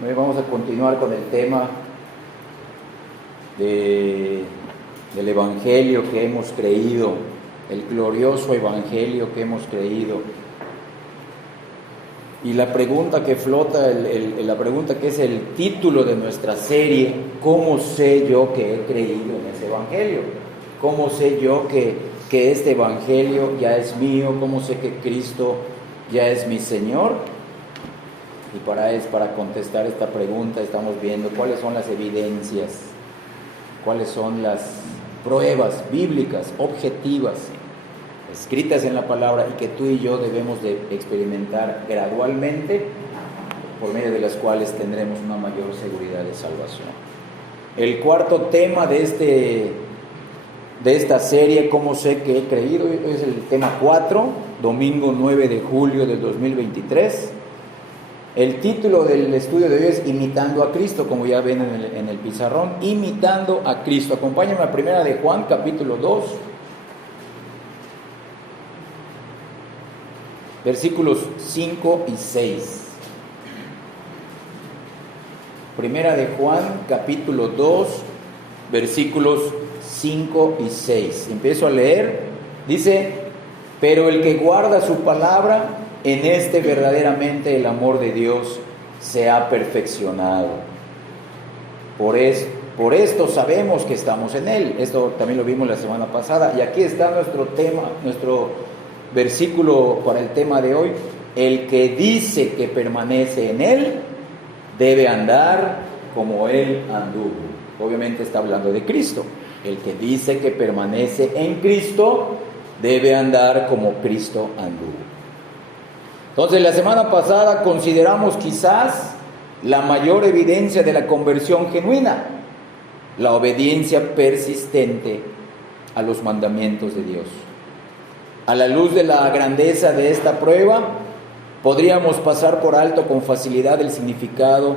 Hoy vamos a continuar con el tema del Evangelio que hemos creído, el glorioso Evangelio que hemos creído. Y la pregunta que flota, la pregunta que es el título de nuestra serie: ¿cómo sé yo que he creído en ese Evangelio? ¿Cómo sé yo que este Evangelio ya es mío? ¿Cómo sé que Cristo ya es mi Señor? Y para contestar esta pregunta estamos viendo cuáles son las evidencias, cuáles son las pruebas bíblicas, objetivas, escritas en la palabra y que tú y yo debemos de experimentar gradualmente, por medio de las cuales tendremos una mayor seguridad de salvación. El cuarto tema de esta serie, ¿cómo sé que he creído?, es el tema 4, domingo 9 de julio del 2023. El título del estudio de hoy es Imitando a Cristo, como ya ven en el pizarrón, Imitando a Cristo. Acompáñenme a Primera de Juan, capítulo 2, versículos 5 y 6. Primera de Juan, capítulo 2, versículos 5 y 6. Empiezo a leer. Dice: pero el que guarda su palabra, en este verdaderamente el amor de Dios se ha perfeccionado. Por esto sabemos que estamos en Él. Esto también lo vimos la semana pasada. Y aquí está nuestro tema, nuestro versículo para el tema de hoy. El que dice que permanece en Él debe andar como Él anduvo. Obviamente está hablando de Cristo. El que dice que permanece en Cristo debe andar como Cristo anduvo. Entonces, la semana pasada consideramos quizás la mayor evidencia de la conversión genuina: la obediencia persistente a los mandamientos de Dios. A la luz de la grandeza de esta prueba, podríamos pasar por alto con facilidad el significado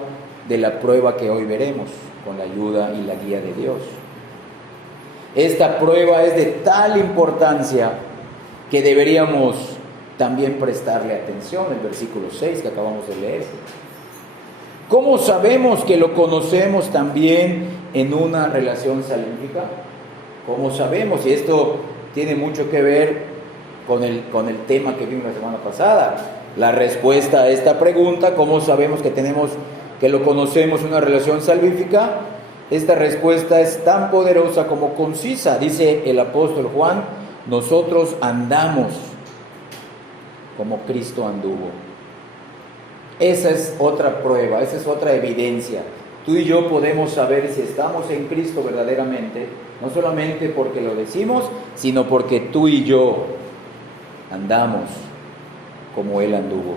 de la prueba que hoy veremos, con la ayuda y la guía de Dios. Esta prueba es de tal importancia que deberíamos también prestarle atención. El versículo 6 que acabamos de leer. ¿Cómo sabemos que lo conocemos también en una relación salvífica? ¿Cómo sabemos? Y esto tiene mucho que ver con el tema que vimos la semana pasada. La respuesta a esta pregunta, ¿cómo sabemos que lo conocemos en una relación salvífica? Esta respuesta es tan poderosa como concisa. Dice el apóstol Juan: nosotros andamos como Cristo anduvo. Esa es otra prueba, esa es otra evidencia. Tú y yo podemos saber si estamos en Cristo verdaderamente, no solamente porque lo decimos, sino porque tú y yo andamos como Él anduvo.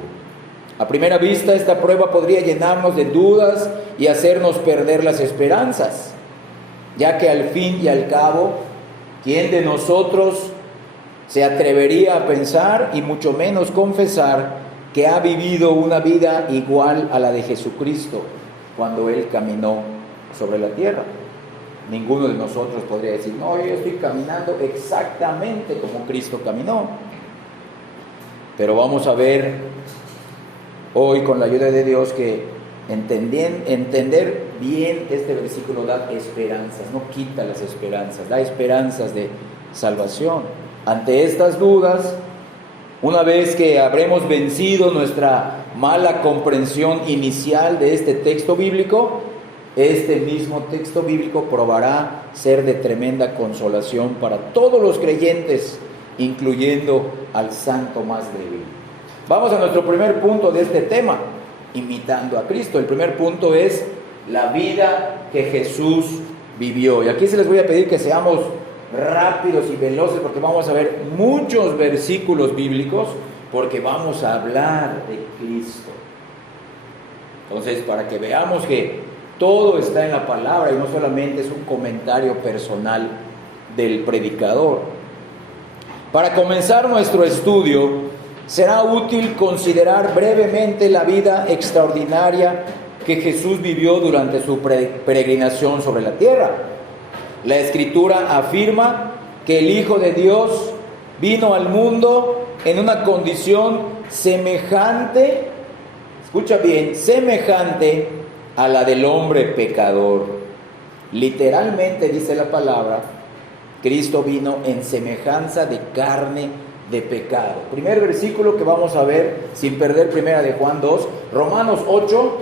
A primera vista, esta prueba podría llenarnos de dudas y hacernos perder las esperanzas, ya que al fin y al cabo, ¿quién de nosotros se atrevería a pensar y mucho menos confesar que ha vivido una vida igual a la de Jesucristo cuando Él caminó sobre la tierra? Ninguno de nosotros podría decir: no, yo estoy caminando exactamente como Cristo caminó. Pero vamos a ver hoy, con la ayuda de Dios, que entender bien este versículo da esperanzas, no quita las esperanzas, da esperanzas de salvación. Ante estas dudas, una vez que habremos vencido nuestra mala comprensión inicial de este texto bíblico, este mismo texto bíblico probará ser de tremenda consolación para todos los creyentes, incluyendo al santo más débil. Vamos a nuestro primer punto de este tema: imitando a Cristo. El primer punto es la vida que Jesús vivió. Y aquí se les voy a pedir que seamos rápidos y veloces, porque vamos a ver muchos versículos bíblicos, porque vamos a hablar de Cristo. Entonces, para que veamos que todo está en la palabra y no solamente es un comentario personal del predicador. Para comenzar nuestro estudio, será útil considerar brevemente la vida extraordinaria que Jesús vivió durante su peregrinación sobre la tierra. La Escritura afirma que el Hijo de Dios vino al mundo en una condición semejante, escucha bien, semejante a la del hombre pecador. Literalmente dice la palabra, Cristo vino en semejanza de carne de pecado. Primer versículo que vamos a ver, sin perder, primera de Juan 2, Romanos 8.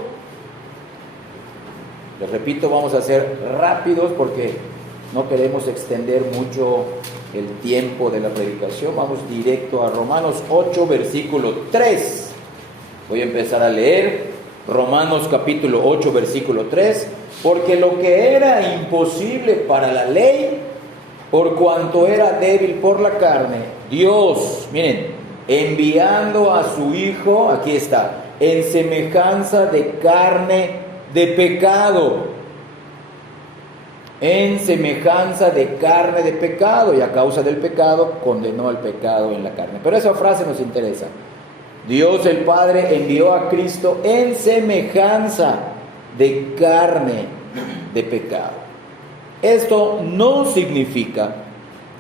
Les repito, vamos a ser rápidos porque no queremos extender mucho el tiempo de la predicación. Vamos directo a Romanos 8, versículo 3. Voy a empezar a leer Romanos capítulo 8, versículo 3. Porque lo que era imposible para la ley, por cuanto era débil por la carne, Dios, miren, enviando a su Hijo, aquí está, en semejanza de carne de pecado, en semejanza de carne de pecado, y a causa del pecado condenó al pecado en la carne. Pero esa frase nos interesa. Dios el Padre envió a Cristo en semejanza de carne de pecado. Esto no significa,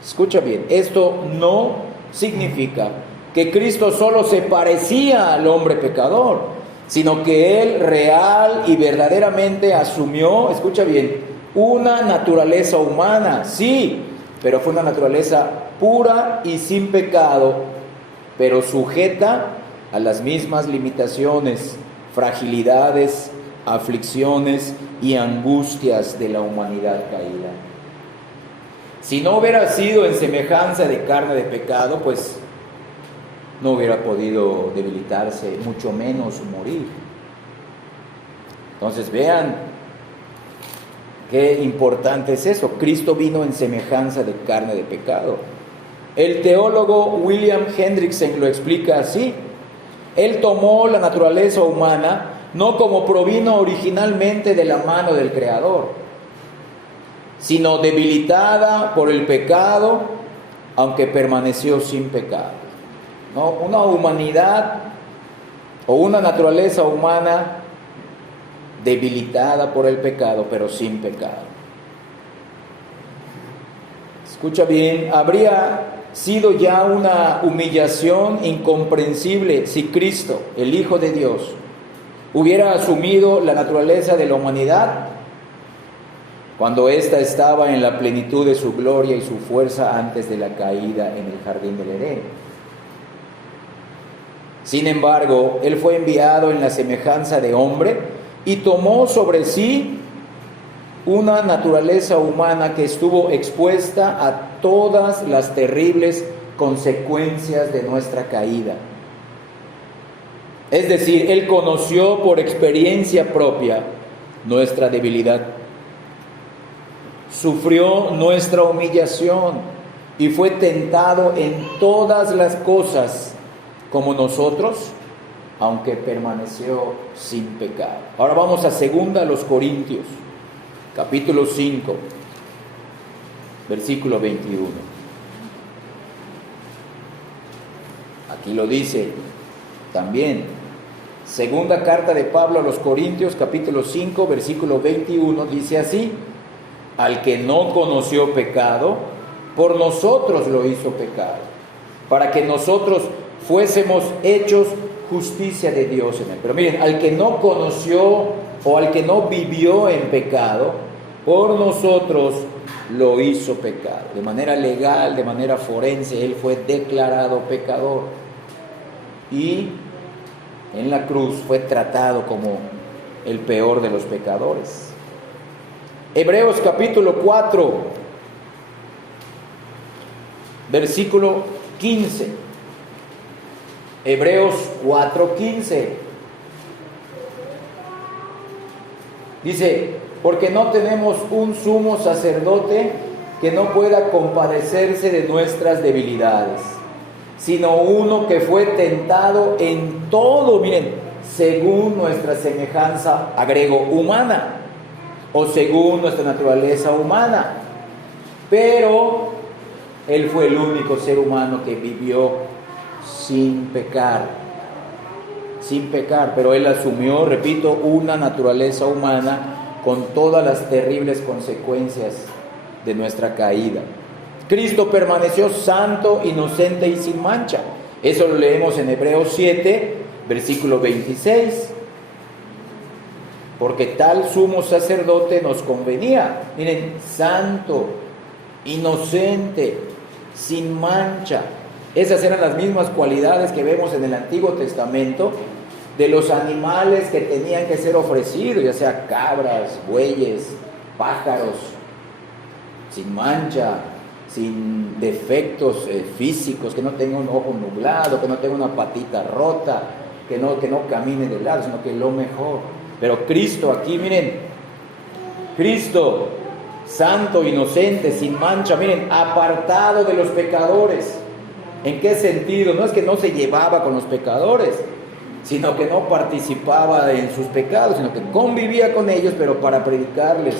escucha bien, esto no significa que Cristo solo se parecía al hombre pecador, sino que Él real y verdaderamente asumió, escucha bien, una naturaleza humana, sí, pero fue una naturaleza pura y sin pecado, pero sujeta a las mismas limitaciones, fragilidades, aflicciones y angustias de la humanidad caída. Si no hubiera sido en semejanza de carne de pecado, pues no hubiera podido debilitarse, mucho menos morir. Entonces vean qué importante es eso. Cristo vino en semejanza de carne de pecado. El teólogo William Hendrickson lo explica así. Él tomó la naturaleza humana no como provino originalmente de la mano del Creador, sino debilitada por el pecado, aunque permaneció sin pecado. ¿No? Una humanidad o una naturaleza humana debilitada por el pecado, pero sin pecado. Escucha bien, habría sido ya una humillación incomprensible si Cristo, el Hijo de Dios, hubiera asumido la naturaleza de la humanidad cuando ésta estaba en la plenitud de su gloria y su fuerza antes de la caída en el jardín del Edén. Sin embargo, Él fue enviado en la semejanza de hombre y tomó sobre sí una naturaleza humana que estuvo expuesta a todas las terribles consecuencias de nuestra caída. Es decir, Él conoció por experiencia propia nuestra debilidad, sufrió nuestra humillación y fue tentado en todas las cosas como nosotros, aunque permaneció sin pecado. Ahora vamos a 2 Corintios, capítulo 5, versículo 21. Aquí lo dice también. Segunda carta de Pablo a los Corintios, capítulo 5, versículo 21, dice así: al que no conoció pecado, por nosotros lo hizo pecado, para que nosotros fuésemos hechos justicia de Dios en él. Pero miren, al que no conoció o al que no vivió en pecado, por nosotros lo hizo pecado. De manera legal, de manera forense, él fue declarado pecador. Y en la cruz fue tratado como el peor de los pecadores. Hebreos capítulo 4, versículo 15. Hebreos 4:15. Dice: porque no tenemos un sumo sacerdote que no pueda compadecerse de nuestras debilidades, sino uno que fue tentado en todo, miren, según nuestra semejanza, agrego, humana, o según nuestra naturaleza humana. Pero Él fue el único ser humano que vivió sin pecar, pero Él asumió, repito, una naturaleza humana con todas las terribles consecuencias de nuestra caída. Cristo permaneció santo, inocente y sin mancha. Eso lo leemos en Hebreos 7, versículo 26. porque tal sumo sacerdote nos convenía. Miren, santo, inocente, sin mancha. Esas eran las mismas cualidades que vemos en el Antiguo Testamento de los animales que tenían que ser ofrecidos, ya sea cabras, bueyes, pájaros, sin mancha, sin defectos físicos, que no tenga un ojo nublado, que no tenga una patita rota, que no camine de lado, sino que lo mejor. Pero Cristo aquí, miren, Cristo, santo, inocente, sin mancha, miren, apartado de los pecadores. ¿En qué sentido? No es que no se llevaba con los pecadores, sino que no participaba en sus pecados, sino que convivía con ellos, pero para predicarles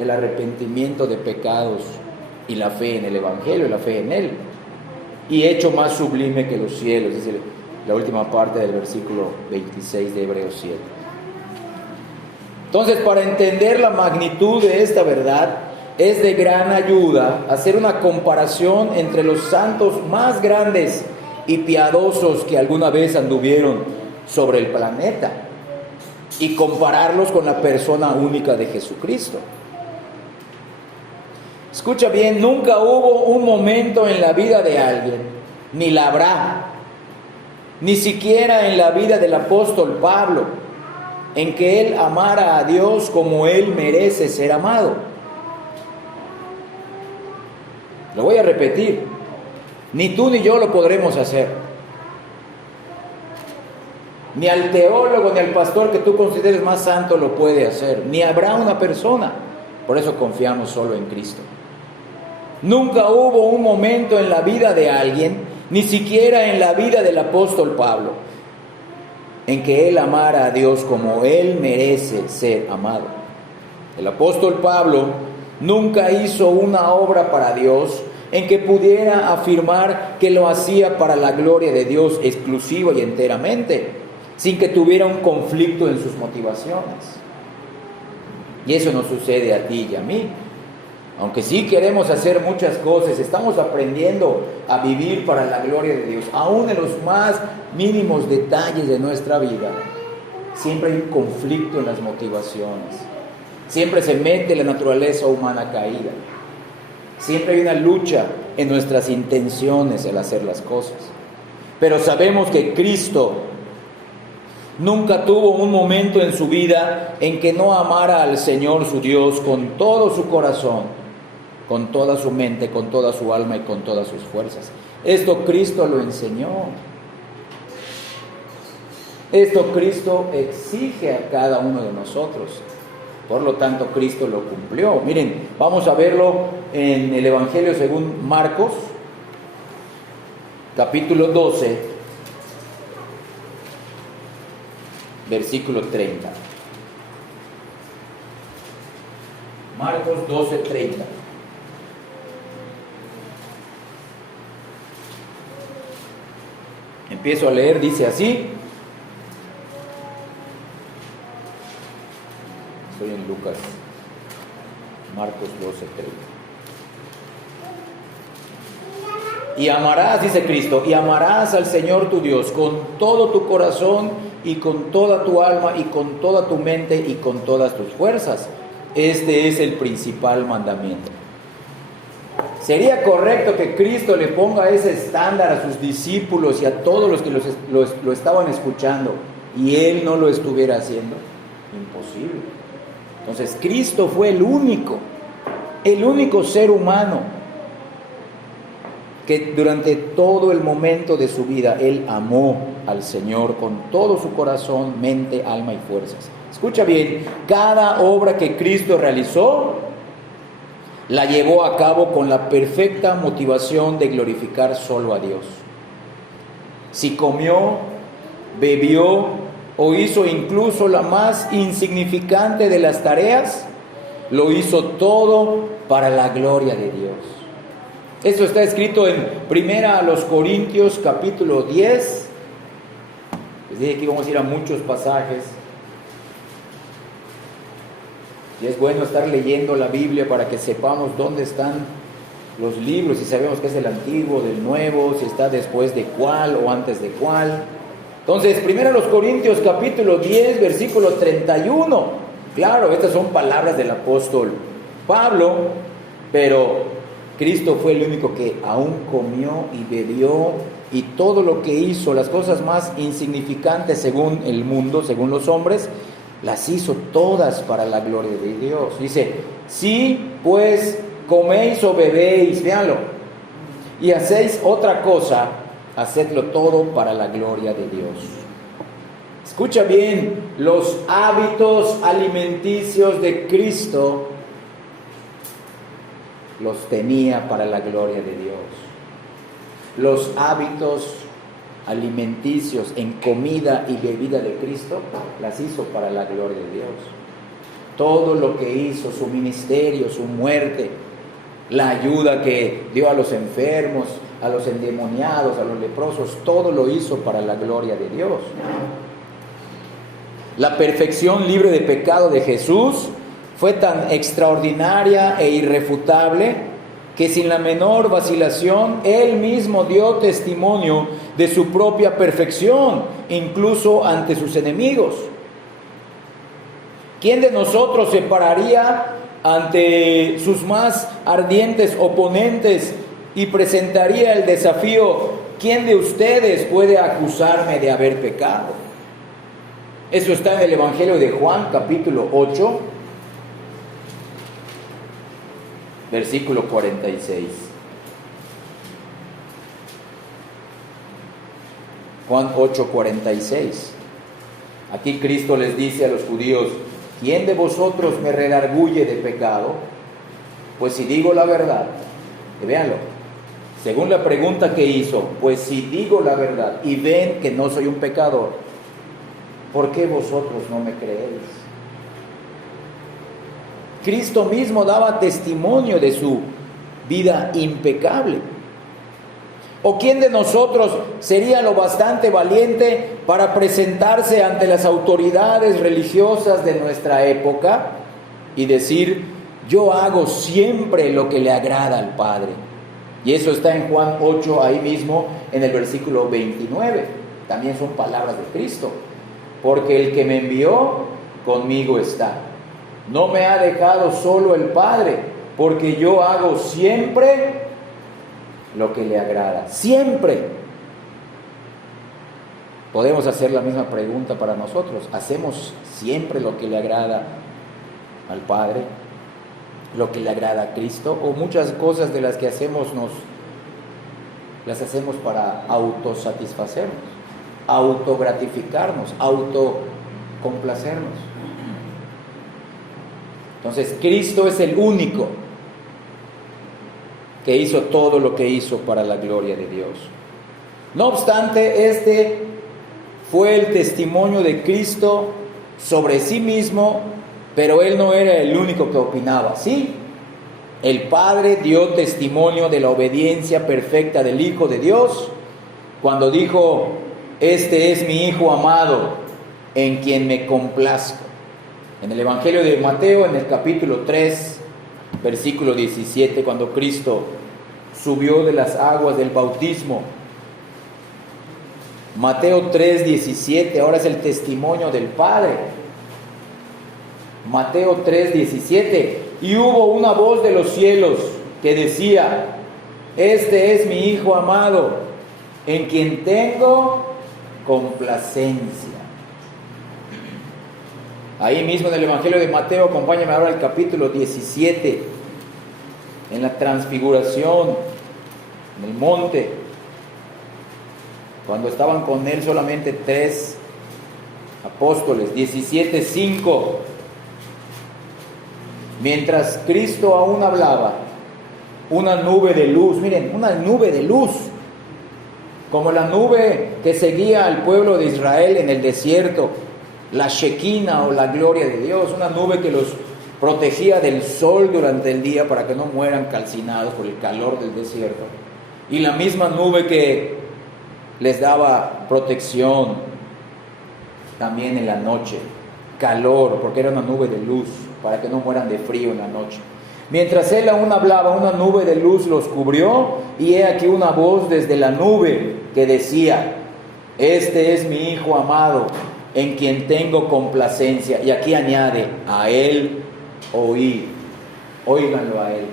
el arrepentimiento de pecados y la fe en el Evangelio, y la fe en Él. Y hecho más sublime que los cielos, es decir, la última parte del versículo 26 de Hebreos 7. Entonces, para entender la magnitud de esta verdad, es de gran ayuda hacer una comparación entre los santos más grandes y piadosos que alguna vez anduvieron sobre el planeta y compararlos con la persona única de Jesucristo. Escucha bien, nunca hubo un momento en la vida de alguien, ni la habrá, ni siquiera en la vida del apóstol Pablo, en que él amara a Dios como él merece ser amado. Lo voy a repetir, ni tú ni yo lo podremos hacer. Ni al teólogo ni al pastor que tú consideres más santo lo puede hacer, ni habrá una persona. Por eso confiamos solo en Cristo. Nunca hubo un momento en la vida de alguien, ni siquiera en la vida del apóstol Pablo, en que él amara a Dios como él merece ser amado. El apóstol Pablo nunca hizo una obra para Dios en que pudiera afirmar que lo hacía para la gloria de Dios exclusiva y enteramente, sin que tuviera un conflicto en sus motivaciones. Y eso nos sucede a ti y a mí. Aunque sí queremos hacer muchas cosas, estamos aprendiendo a vivir para la gloria de Dios, aún en los más mínimos detalles de nuestra vida. Siempre hay un conflicto en las motivaciones. Siempre se mete la naturaleza humana caída. Siempre hay una lucha en nuestras intenciones al hacer las cosas. Pero sabemos que Cristo nunca tuvo un momento en su vida en que no amara al Señor su Dios con todo su corazón, con toda su mente, con toda su alma y con todas sus fuerzas. Esto Cristo lo enseñó. Esto Cristo exige a cada uno de nosotros. Por lo tanto, Cristo lo cumplió. Miren, vamos a verlo en el Evangelio según Marcos, capítulo 12, versículo 30. Marcos 12, 30. Empiezo a leer, dice así. Estoy en Lucas, Marcos 12, 30. Y amarás, dice Cristo, y amarás al Señor tu Dios con todo tu corazón y con toda tu alma y con toda tu mente y con todas tus fuerzas. Este es el principal mandamiento. ¿Sería correcto que Cristo le ponga ese estándar a sus discípulos y a todos los que lo estaban escuchando y Él no lo estuviera haciendo? Imposible. Entonces Cristo fue el único ser humano que durante todo el momento de su vida Él amó al Señor con todo su corazón, mente, alma y fuerzas. Escucha bien, cada obra que Cristo realizó la llevó a cabo con la perfecta motivación de glorificar solo a Dios. Si comió, bebió o hizo incluso la más insignificante de las tareas, lo hizo todo para la gloria de Dios. Esto está escrito en 1 Corintios capítulo 10. Les dije que íbamos a ir a muchos pasajes. Y es bueno estar leyendo la Biblia para que sepamos dónde están los libros, si sabemos que es el Antiguo, del Nuevo, si está después de cuál o antes de cuál. Entonces, 1 Corintios capítulo 10, versículo 31. Claro, estas son palabras del apóstol Pablo, pero Cristo fue el único que aún comió y bebió, y todo lo que hizo, las cosas más insignificantes según el mundo, según los hombres, las hizo todas para la gloria de Dios. Dice, si pues coméis o bebéis, véanlo, y hacéis otra cosa, hacedlo todo para la gloria de Dios. Escucha bien, los hábitos alimenticios de Cristo los tenía para la gloria de Dios. Los hábitos alimenticios en comida y bebida de Cristo las hizo para la gloria de Dios. Todo lo que hizo, su ministerio, su muerte, la ayuda que dio a los enfermos, a los endemoniados, a los leprosos, todo lo hizo para la gloria de Dios. La perfección libre de pecado de Jesús fue tan extraordinaria e irrefutable que sin la menor vacilación Él mismo dio testimonio de su propia perfección, incluso ante sus enemigos. ¿Quién de nosotros se pararía ante sus más ardientes oponentes y presentaría el desafío: ¿quién de ustedes puede acusarme de haber pecado? Eso está en el Evangelio de Juan, capítulo 8, versículo 46. Juan 8, 46. Aquí Cristo les dice a los judíos: ¿quién de vosotros me redarguye de pecado? Pues si digo la verdad, y véanlo, según la pregunta que hizo, pues si digo la verdad y ven que no soy un pecador, ¿por qué vosotros no me creéis? Cristo mismo daba testimonio de su vida impecable. ¿O quién de nosotros sería lo bastante valiente para presentarse ante las autoridades religiosas de nuestra época y decir: yo hago siempre lo que le agrada al Padre? Y eso está en Juan 8, ahí mismo en el versículo 29. También son palabras de Cristo. Porque el que me envió conmigo está. No me ha dejado solo el Padre, porque yo hago siempre lo que le agrada. Siempre. Podemos hacer la misma pregunta para nosotros. ¿Hacemos siempre lo que le agrada al Padre? ¿Lo que le agrada a Cristo? ¿O muchas cosas de las que hacemos las hacemos para autosatisfacernos, autogratificarnos, autocomplacernos? Entonces Cristo es el único que hizo todo lo que hizo para la gloria de Dios. No obstante, este fue el testimonio de Cristo sobre sí mismo, pero Él no era el único que opinaba. Sí, el Padre dio testimonio de la obediencia perfecta del Hijo de Dios cuando dijo: este es mi Hijo amado, en quien me complazco. En el Evangelio de Mateo, en el capítulo 3, versículo 17, cuando Cristo subió de las aguas del bautismo. Mateo 3, 17, ahora es el testimonio del Padre. Mateo 3, 17, y hubo una voz de los cielos que decía: este es mi Hijo amado, en quien tengo complacencia. Ahí mismo en el Evangelio de Mateo, acompáñame ahora al capítulo 17, en la transfiguración, en el monte, cuando estaban con Él solamente 3 apóstoles. 17:5. Mientras Cristo aún hablaba, una nube de luz, miren, una nube de luz, como la nube que seguía al pueblo de Israel en el desierto, la Shekinah o la gloria de Dios, una nube que los protegía del sol durante el día para que no mueran calcinados por el calor del desierto, y la misma nube que les daba protección también en la noche, calor, porque era una nube de luz para que no mueran de frío en la noche. Mientras Él aún hablaba, una nube de luz los cubrió, y he aquí una voz desde la nube que decía: este es mi Hijo amado, en quien tengo complacencia. Y aquí añade, a Él oír. Óiganlo a Él.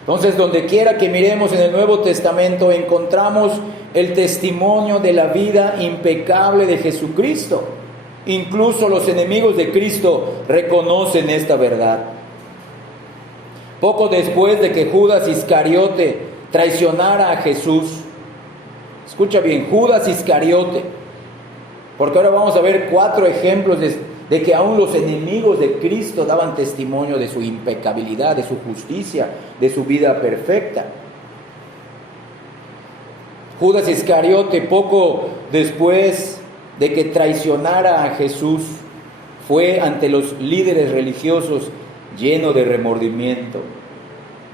Entonces, donde quiera que miremos en el Nuevo Testamento, encontramos el testimonio de la vida impecable de Jesucristo. Incluso los enemigos de Cristo reconocen esta verdad. Poco después de que Judas Iscariote traicionara a Jesús, escucha bien, Judas Iscariote, porque ahora vamos a ver 4 ejemplos de que aún los enemigos de Cristo daban testimonio de su impecabilidad, de su justicia, de su vida perfecta. Judas Iscariote, poco después de que traicionara a Jesús, fue ante los líderes religiosos lleno de remordimiento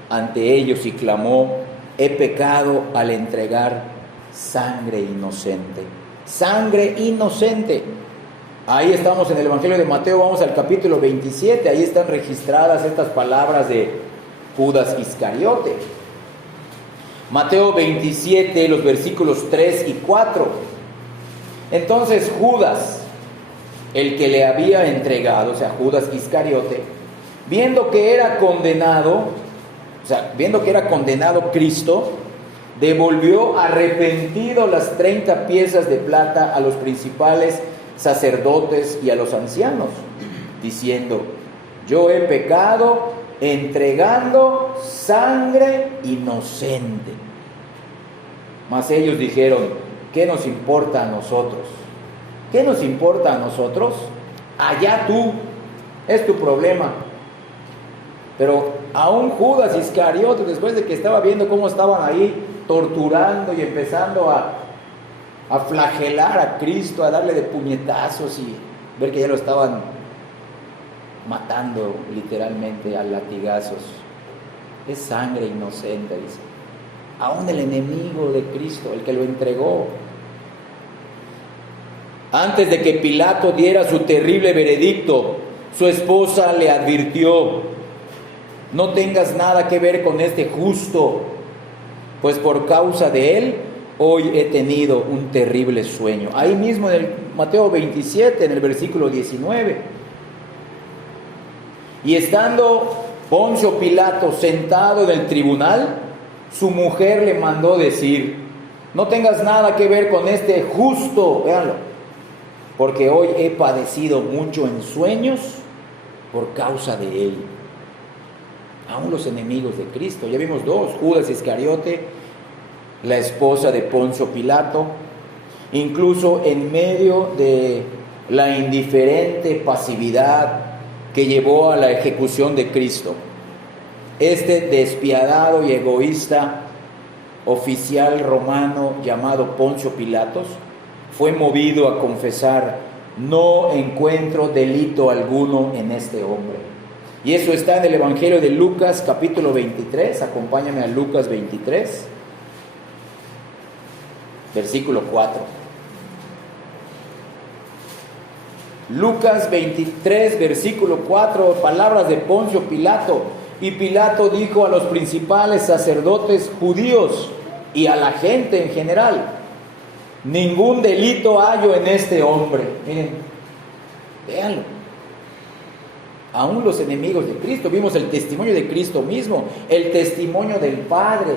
ante ellos y clamó: he pecado al entregar sangre inocente. Sangre inocente. Ahí estamos en el Evangelio de Mateo, vamos al capítulo 27, ahí están registradas estas palabras de Judas Iscariote. Mateo 27, los versículos 3 y 4. Entonces Judas, el que le había entregado, o sea, Judas Iscariote, viendo que era condenado Cristo, devolvió arrepentido las 30 piezas de plata a los principales sacerdotes y a los ancianos, diciendo: yo he pecado entregando sangre inocente. Mas ellos dijeron: ¿qué nos importa a nosotros? ¿Qué nos importa a nosotros? Allá tú, es tu problema. Pero aún Judas Iscariote, después de que estaba viendo cómo estaban ahí torturando y empezando a flagelar a Cristo, a darle de puñetazos y ver que ya lo estaban matando literalmente a latigazos. Es sangre inocente, dice. Aún el enemigo de Cristo, el que lo entregó. Antes de que Pilato diera su terrible veredicto, su esposa le advirtió: no tengas nada que ver con este justo, pues por causa de él hoy he tenido un terrible sueño. Ahí mismo en el Mateo 27, en el versículo 19. Y estando Poncio Pilato sentado en el tribunal, su mujer le mandó decir: no tengas nada que ver con este justo, véanlo, porque hoy he padecido mucho en sueños por causa de él. Aún los enemigos de Cristo, ya vimos 2, Judas Iscariote, la esposa de Poncio Pilato, incluso en medio de la indiferente pasividad que llevó a la ejecución de Cristo, este despiadado y egoísta oficial romano llamado Poncio Pilatos fue movido a confesar: no encuentro delito alguno en este hombre. Y eso está en el Evangelio de Lucas capítulo 23, acompáñame a Lucas 23, versículo 4. Lucas 23, versículo 4, palabras de Poncio Pilato. Y Pilato dijo a los principales sacerdotes judíos y a la gente en general: ningún delito hallo en este hombre. Miren, véanlo. Aún los enemigos de Cristo, vimos el testimonio de Cristo mismo, el testimonio del Padre,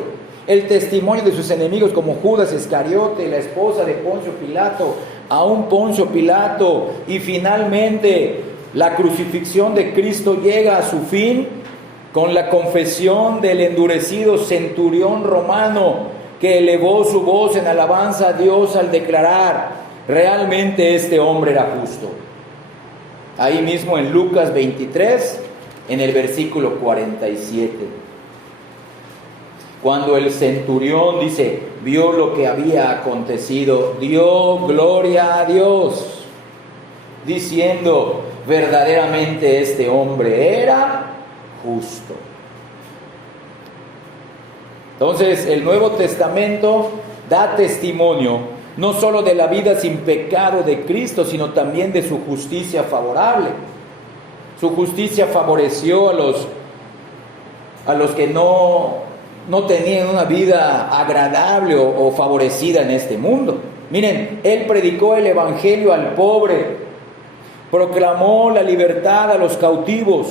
el testimonio de sus enemigos como Judas Iscariote, la esposa de Poncio Pilato, aún Poncio Pilato, y finalmente la crucifixión de Cristo llega a su fin con la confesión del endurecido centurión romano que elevó su voz en alabanza a Dios al declarar: realmente este hombre era justo. Ahí mismo en Lucas 23, en el versículo 47. Cuando el centurión, dice, vio lo que había acontecido, dio gloria a Dios, diciendo: verdaderamente este hombre era justo. Entonces, el Nuevo Testamento da testimonio no solo de la vida sin pecado de Cristo, sino también de su justicia favorable. Su justicia favoreció a los que no tenían una vida agradable o favorecida en este mundo. Miren, Él predicó el evangelio al pobre, proclamó la libertad a los cautivos,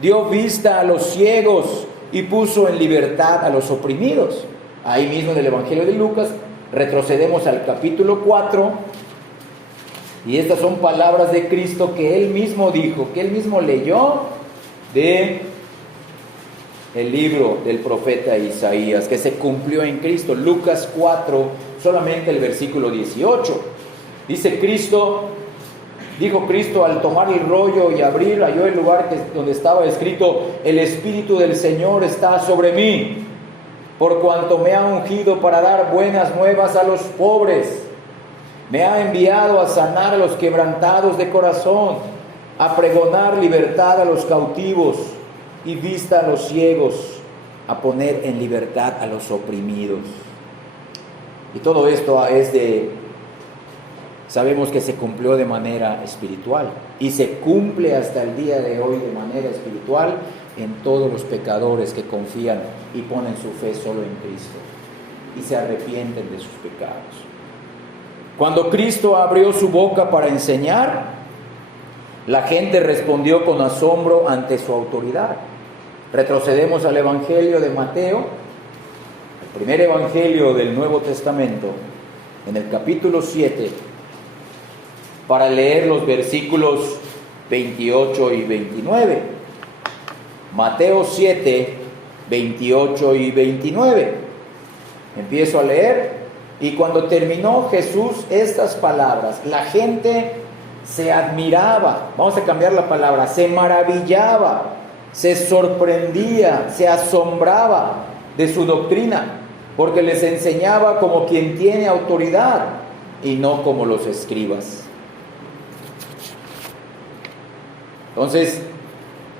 dio vista a los ciegos y puso en libertad a los oprimidos. Ahí mismo en el evangelio de Lucas, retrocedemos al capítulo 4, y estas son palabras de Cristo que Él mismo dijo, que Él mismo leyó de el libro del profeta Isaías, que se cumplió en Cristo. Lucas 4, solamente el versículo 18. Dice Cristo, dijo Cristo al tomar el rollo y abrir, halló el lugar donde estaba escrito: el Espíritu del Señor está sobre mí, por cuanto me ha ungido para dar buenas nuevas a los pobres. Me ha enviado a sanar a los quebrantados de corazón, a pregonar libertad a los cautivos y vista a los ciegos, a poner en libertad a los oprimidos. Y todo esto sabemos que se cumplió de manera espiritual y se cumple hasta el día de hoy de manera espiritual en todos los pecadores que confían y ponen su fe solo en Cristo y se arrepienten de sus pecados. Cuando Cristo abrió su boca para enseñar, la gente respondió con asombro ante su autoridad. Retrocedemos al Evangelio de Mateo, el primer Evangelio del Nuevo Testamento, en el capítulo 7, para leer los versículos 28 y 29. Mateo 7, 28 y 29. Empiezo a leer. Y cuando terminó Jesús estas palabras, la gente se admiraba, vamos a cambiar la palabra, se maravillaba, se sorprendía, se asombraba de su doctrina, porque les enseñaba como quien tiene autoridad y no como los escribas. Entonces,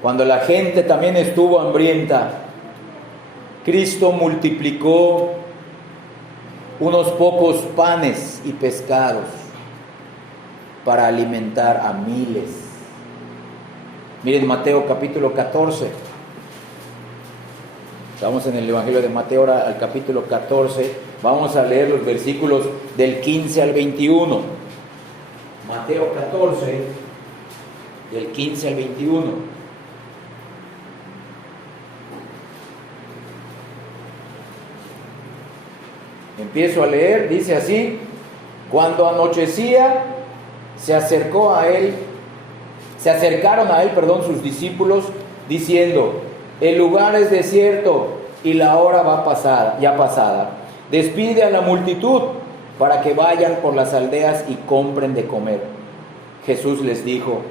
cuando la gente también estuvo hambrienta, Cristo multiplicó unos pocos panes y pescados para alimentar a miles. Miren Mateo capítulo 14. Estamos en el Evangelio de Mateo, ahora al capítulo 14. Vamos a leer los versículos del 15 al 21. Mateo 14, del 15 al 21. Empiezo a leer, dice así: cuando anochecía, se acercaron a él, sus discípulos, diciendo: el lugar es desierto y la hora ya pasada. Despide a la multitud para que vayan por las aldeas y compren de comer. Jesús les dijo: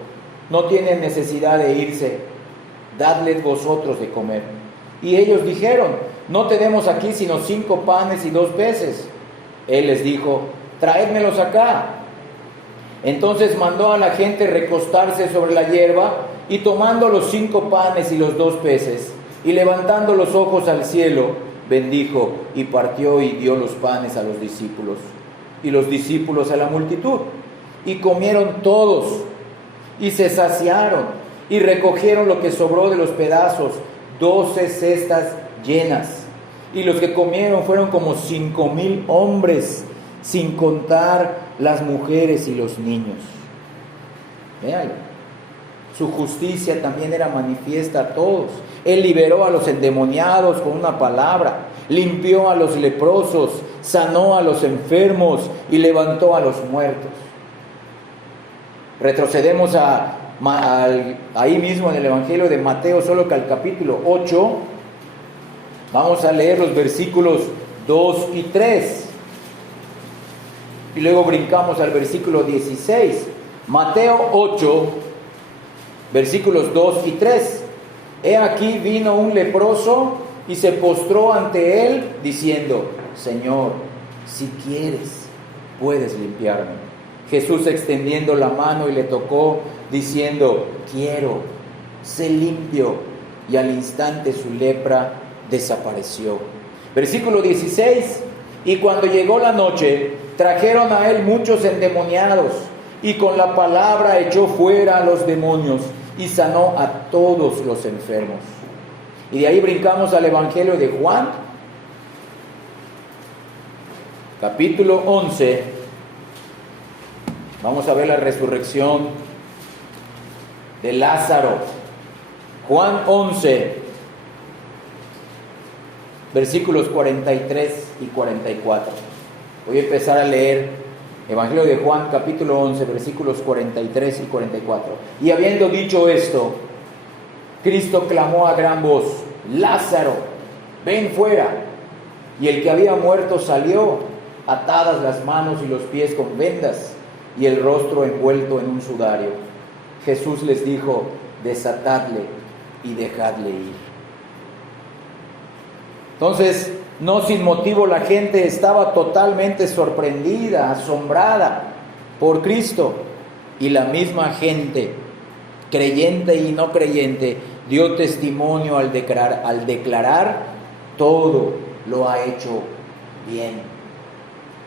no tienen necesidad de irse, dadles vosotros de comer. Y ellos dijeron: no tenemos aquí sino 5 panes y 2 peces. Él les dijo: traédmelos acá. Entonces mandó a la gente recostarse sobre la hierba, y tomando los 5 panes y los 2 peces, y levantando los ojos al cielo, bendijo y partió y dio los panes a los discípulos, y los discípulos a la multitud. Y comieron todos, y se saciaron, y recogieron lo que sobró de los pedazos, 12 cestas llenas. Y los que comieron fueron como 5,000 hombres, sin contar las mujeres y los niños. Véanlo. Su justicia también era manifiesta a todos. Él liberó a los endemoniados con una palabra, limpió a los leprosos, sanó a los enfermos y levantó a los muertos. Retrocedemos ahí mismo en el Evangelio de Mateo, solo que al capítulo 8, vamos a leer los versículos 2 y 3. Y luego brincamos al versículo 16. Mateo 8, versículos 2 y 3. He aquí vino un leproso y se postró ante él, diciendo: Señor, si quieres, puedes limpiarme. Jesús, extendiendo la mano, y le tocó, diciendo: quiero, sé limpio. Y al instante su lepra desapareció. Versículo 16. Y cuando llegó la noche, trajeron a él muchos endemoniados, y con la palabra echó fuera a los demonios, y sanó a todos los enfermos. Y de ahí brincamos al Evangelio de Juan, capítulo 11, Vamos a ver la resurrección de Lázaro. Juan 11, versículos 43 y 44. Voy a empezar a leer Evangelio de Juan, capítulo 11, versículos 43 y 44. Y habiendo dicho esto, Cristo clamó a gran voz: Lázaro, ven fuera. Y el que había muerto salió, atadas las manos y los pies con vendas, y el rostro envuelto en un sudario. Jesús les dijo: desatadle y dejadle ir. Entonces, no sin motivo, la gente estaba totalmente sorprendida, asombrada por Cristo. Y la misma gente, creyente y no creyente, dio testimonio al declarar: todo lo ha hecho bien.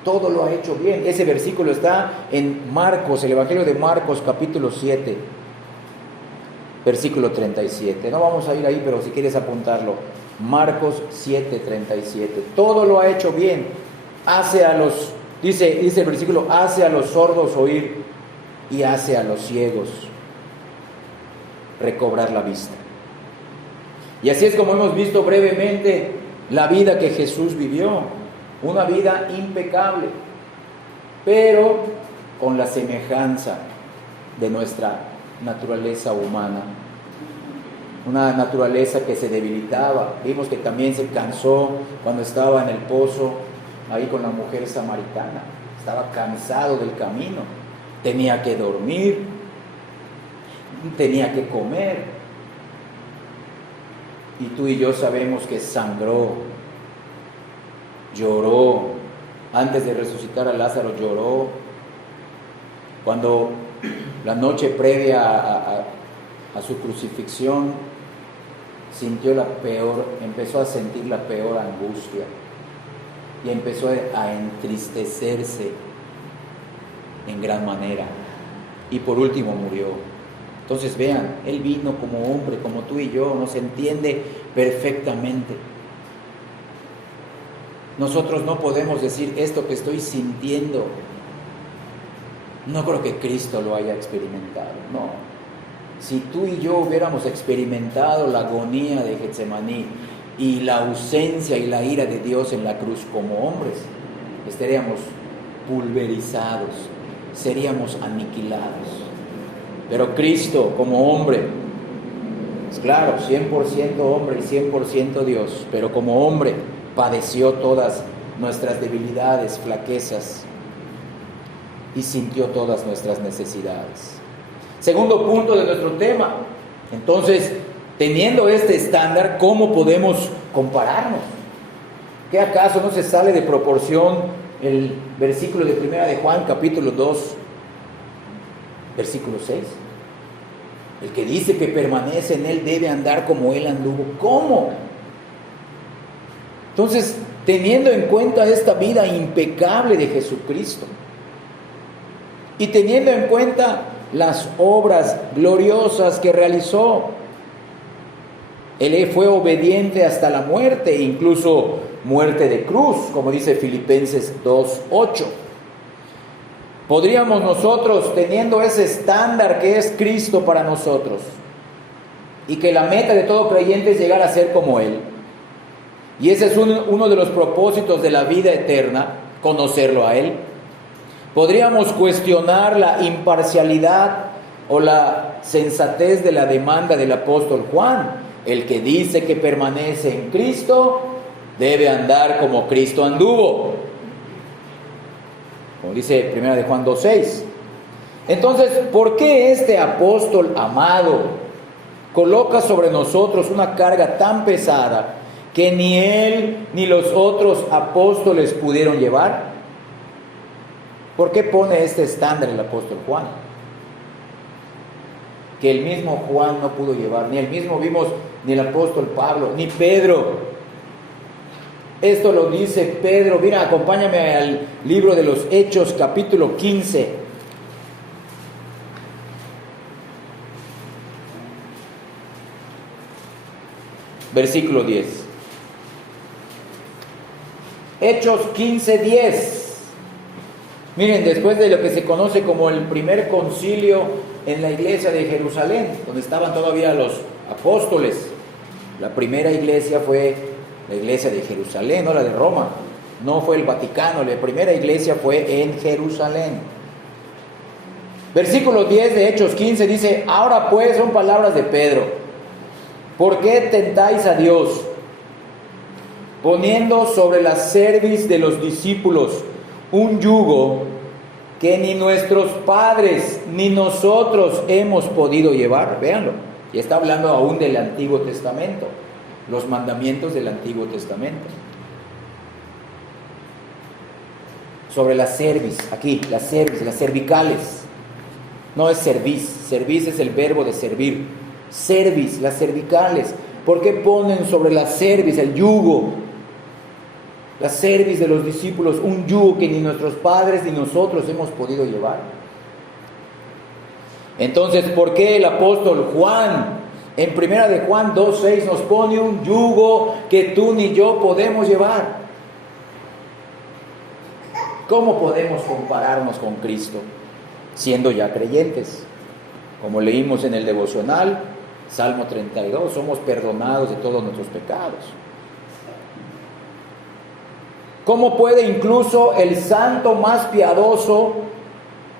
Todo lo ha hecho bien. Ese versículo está en Marcos, el Evangelio de Marcos, capítulo 7, versículo 37. No vamos a ir ahí, pero si quieres apuntarlo. Marcos 7:37. Todo lo ha hecho bien. Hace a los, dice el versículo, hace a los sordos oír y hace a los ciegos recobrar la vista. Y así es como hemos visto brevemente la vida que Jesús vivió. Una vida impecable, pero con la semejanza de nuestra naturaleza humana. Una naturaleza que se debilitaba. Vimos que también se cansó cuando estaba en el pozo, ahí con la mujer samaritana. Estaba cansado del camino. Tenía que dormir, tenía que comer. Y tú y yo sabemos que sangró, lloró. Antes de resucitar a Lázaro lloró. Cuando la noche previa a su crucifixión, empezó a sentir la peor angustia y empezó a entristecerse en gran manera, y por último murió. Entonces vean, Él vino como hombre, como tú y yo, nos entiende perfectamente. Nosotros no podemos decir: esto que estoy sintiendo, no creo que Cristo lo haya experimentado. No. Si tú y yo hubiéramos experimentado la agonía de Getsemaní y la ausencia y la ira de Dios en la cruz como hombres, estaríamos pulverizados, seríamos aniquilados. Pero Cristo como hombre, es claro, 100% hombre y 100% Dios, pero como hombre padeció todas nuestras debilidades, flaquezas, y sintió todas nuestras necesidades. Segundo punto de nuestro tema. Entonces, teniendo este estándar, ¿cómo podemos compararnos? ¿Qué acaso no se sale de proporción el versículo de 1 de Juan, capítulo 2, versículo 6? El que dice que permanece en Él debe andar como Él anduvo. ¿Cómo? Entonces, teniendo en cuenta esta vida impecable de Jesucristo y teniendo en cuenta las obras gloriosas que realizó, Él fue obediente hasta la muerte, incluso muerte de cruz, como dice Filipenses 2:8. Podríamos nosotros, teniendo ese estándar que es Cristo para nosotros, y que la meta de todo creyente es llegar a ser como Él, y ese es uno de los propósitos de la vida eterna, conocerlo a Él. Podríamos cuestionar la imparcialidad o la sensatez de la demanda del apóstol Juan. El que dice que permanece en Cristo debe andar como Cristo anduvo, como dice 1 de Juan 2:6. Entonces, ¿por qué este apóstol amado coloca sobre nosotros una carga tan pesada que ni él ni los otros apóstoles pudieron llevar? ¿Por qué pone este estándar el apóstol Juan? Que el mismo Juan no pudo llevar, ni el mismo vimos, ni el apóstol Pablo, ni Pedro. Esto lo dice Pedro. Mira, acompáñame al libro de los Hechos, capítulo 15. Versículo 10. Hechos 15:10. Miren, después de lo que se conoce como el primer concilio en la iglesia de Jerusalén, donde estaban todavía los apóstoles, la primera iglesia fue la iglesia de Jerusalén, no la de Roma, no fue el Vaticano, la primera iglesia fue en Jerusalén. Versículo 10 de Hechos 15 dice: ahora pues, son palabras de Pedro, ¿por qué tentáis a Dios, poniendo sobre la cerviz de los discípulos un yugo que ni nuestros padres ni nosotros hemos podido llevar? Véanlo, y está hablando aún del Antiguo Testamento, los mandamientos del Antiguo Testamento. Sobre la cerviz, aquí, la cerviz, las cervicales. No es cerviz, cerviz es el verbo de servir. Cerviz, las cervicales. ¿Por qué ponen sobre la cerviz el yugo? La cerviz de los discípulos, un yugo que ni nuestros padres ni nosotros hemos podido llevar. Entonces, ¿por qué el apóstol Juan, en primera de Juan 2:6, nos pone un yugo que tú ni yo podemos llevar? ¿Cómo podemos compararnos con Cristo siendo ya creyentes? Como leímos en el devocional, Salmo 32, somos perdonados de todos nuestros pecados. ¿Cómo puede incluso el santo más piadoso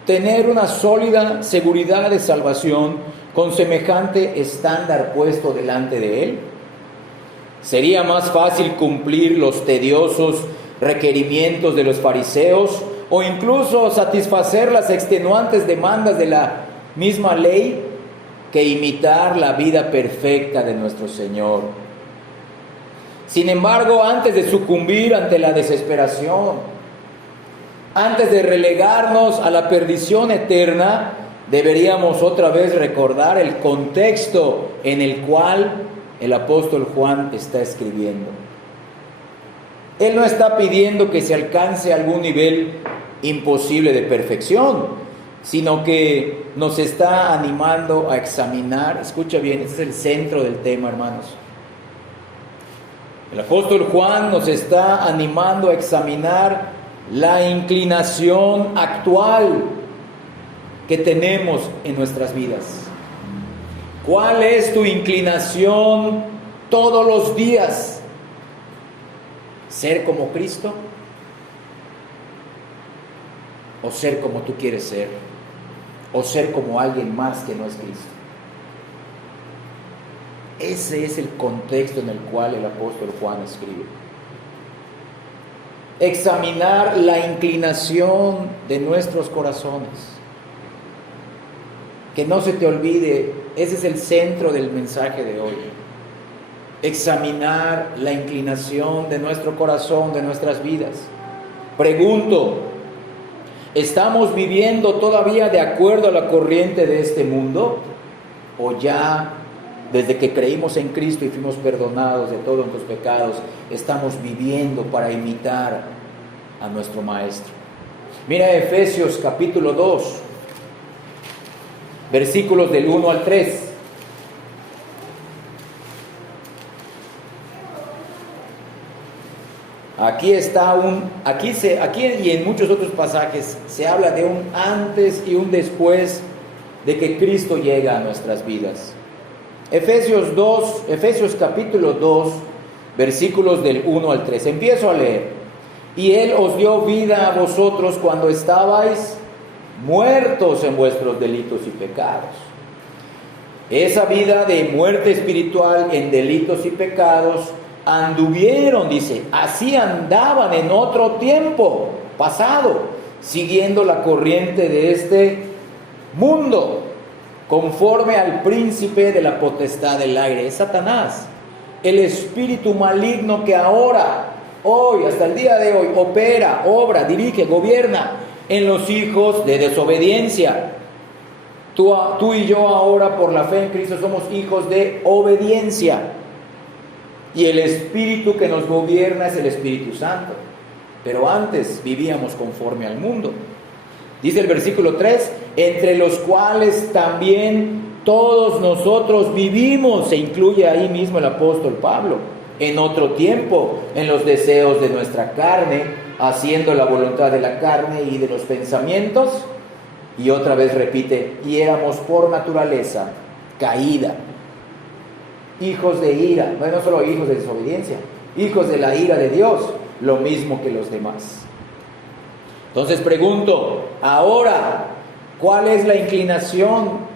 tener una sólida seguridad de salvación con semejante estándar puesto delante de él? ¿Sería más fácil cumplir los tediosos requerimientos de los fariseos o incluso satisfacer las extenuantes demandas de la misma ley que imitar la vida perfecta de nuestro Señor? Sin embargo, antes de sucumbir ante la desesperación, antes de relegarnos a la perdición eterna, deberíamos otra vez recordar el contexto en el cual el apóstol Juan está escribiendo. Él no está pidiendo que se alcance algún nivel imposible de perfección, sino que nos está animando a examinar. Escucha bien, este es el centro del tema, hermanos. El apóstol Juan nos está animando a examinar la inclinación actual que tenemos en nuestras vidas. ¿Cuál es tu inclinación todos los días? ¿Ser como Cristo? ¿O ser como tú quieres ser? ¿O ser como alguien más que no es Cristo? Ese es el contexto en el cual el apóstol Juan escribe. Examinar la inclinación de nuestros corazones. Que no se te olvide, ese es el centro del mensaje de hoy. Examinar la inclinación de nuestro corazón, de nuestras vidas. Pregunto, ¿estamos viviendo todavía de acuerdo a la corriente de este mundo? ¿O ya, desde que creímos en Cristo y fuimos perdonados de todos nuestros pecados, estamos viviendo para imitar a nuestro Maestro? Mira Efesios capítulo 2, versículos del 1 al 3. Aquí y en muchos otros pasajes se habla de un antes y un después de que Cristo llega a nuestras vidas. Efesios capítulo 2, versículos del 1 al 3. Empiezo a leer. Y Él os dio vida a vosotros cuando estabais muertos en vuestros delitos y pecados. Esa vida de muerte espiritual en delitos y pecados anduvieron, dice, así andaban en otro tiempo pasado, siguiendo la corriente de este mundo, conforme al príncipe de la potestad del aire, es Satanás, el espíritu maligno que ahora, hoy, hasta el día de hoy, opera, obra, dirige, gobierna en los hijos de desobediencia. Tú y yo ahora, por la fe en Cristo, somos hijos de obediencia. Y el espíritu que nos gobierna es el Espíritu Santo. Pero antes vivíamos conforme al mundo. Dice el versículo 3, entre los cuales también todos nosotros vivimos, se incluye ahí mismo el apóstol Pablo, en otro tiempo, en los deseos de nuestra carne, haciendo la voluntad de la carne y de los pensamientos. Y otra vez repite, y éramos por naturaleza caída, hijos de ira, no solo hijos de desobediencia, hijos de la ira de Dios, lo mismo que los demás. Entonces pregunto, ahora, ¿cuál es la inclinación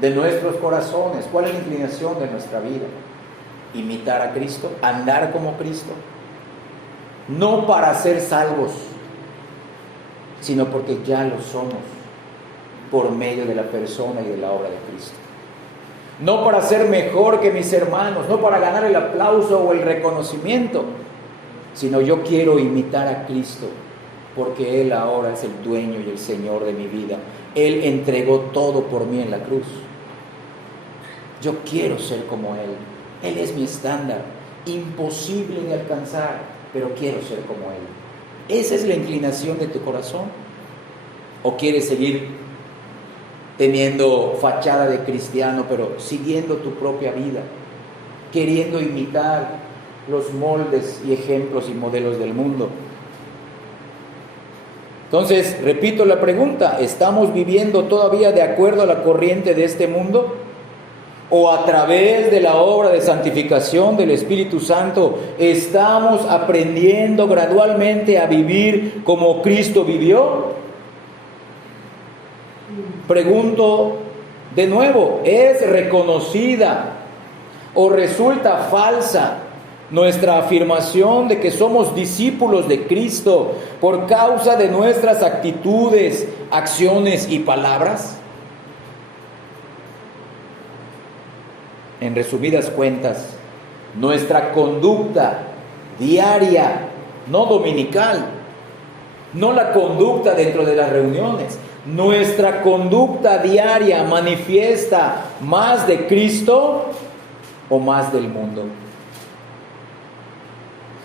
de nuestros corazones? ¿Cuál es la inclinación de nuestra vida? Imitar a Cristo, andar como Cristo, no para ser salvos, sino porque ya lo somos por medio de la persona y de la obra de Cristo. No para ser mejor que mis hermanos, no para ganar el aplauso o el reconocimiento, sino yo quiero imitar a Cristo, porque Él ahora es el dueño y el Señor de mi vida. Él entregó todo por mí en la cruz. Yo quiero ser como Él. Él es mi estándar, imposible de alcanzar, pero quiero ser como Él. ¿Esa es la inclinación de tu corazón? ¿O quieres seguir teniendo fachada de cristiano, pero siguiendo tu propia vida, queriendo imitar los moldes y ejemplos y modelos del mundo? Entonces, repito la pregunta, ¿estamos viviendo todavía de acuerdo a la corriente de este mundo? ¿O a través de la obra de santificación del Espíritu Santo estamos aprendiendo gradualmente a vivir como Cristo vivió? Pregunto de nuevo, ¿es reconocida o resulta falsa nuestra afirmación de que somos discípulos de Cristo por causa de nuestras actitudes, acciones y palabras? En resumidas cuentas, nuestra conducta diaria, no dominical, no la conducta dentro de las reuniones, nuestra conducta diaria manifiesta más de Cristo o más del mundo.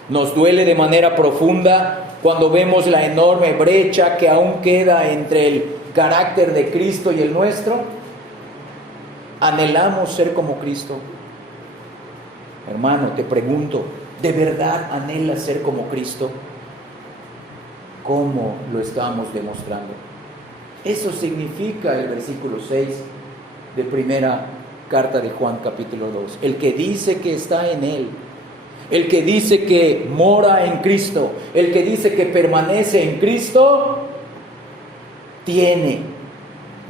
Nos duele de manera profunda cuando vemos la enorme brecha que aún queda entre el carácter de Cristo y el nuestro. Anhelamos ser como Cristo. Hermano, te pregunto, ¿de verdad anhelas ser como Cristo? ¿Cómo lo estamos demostrando? Eso significa el versículo 6 de primera carta de Juan capítulo 2. El que dice que está en Él, el que dice que mora en Cristo, el que dice que permanece en Cristo,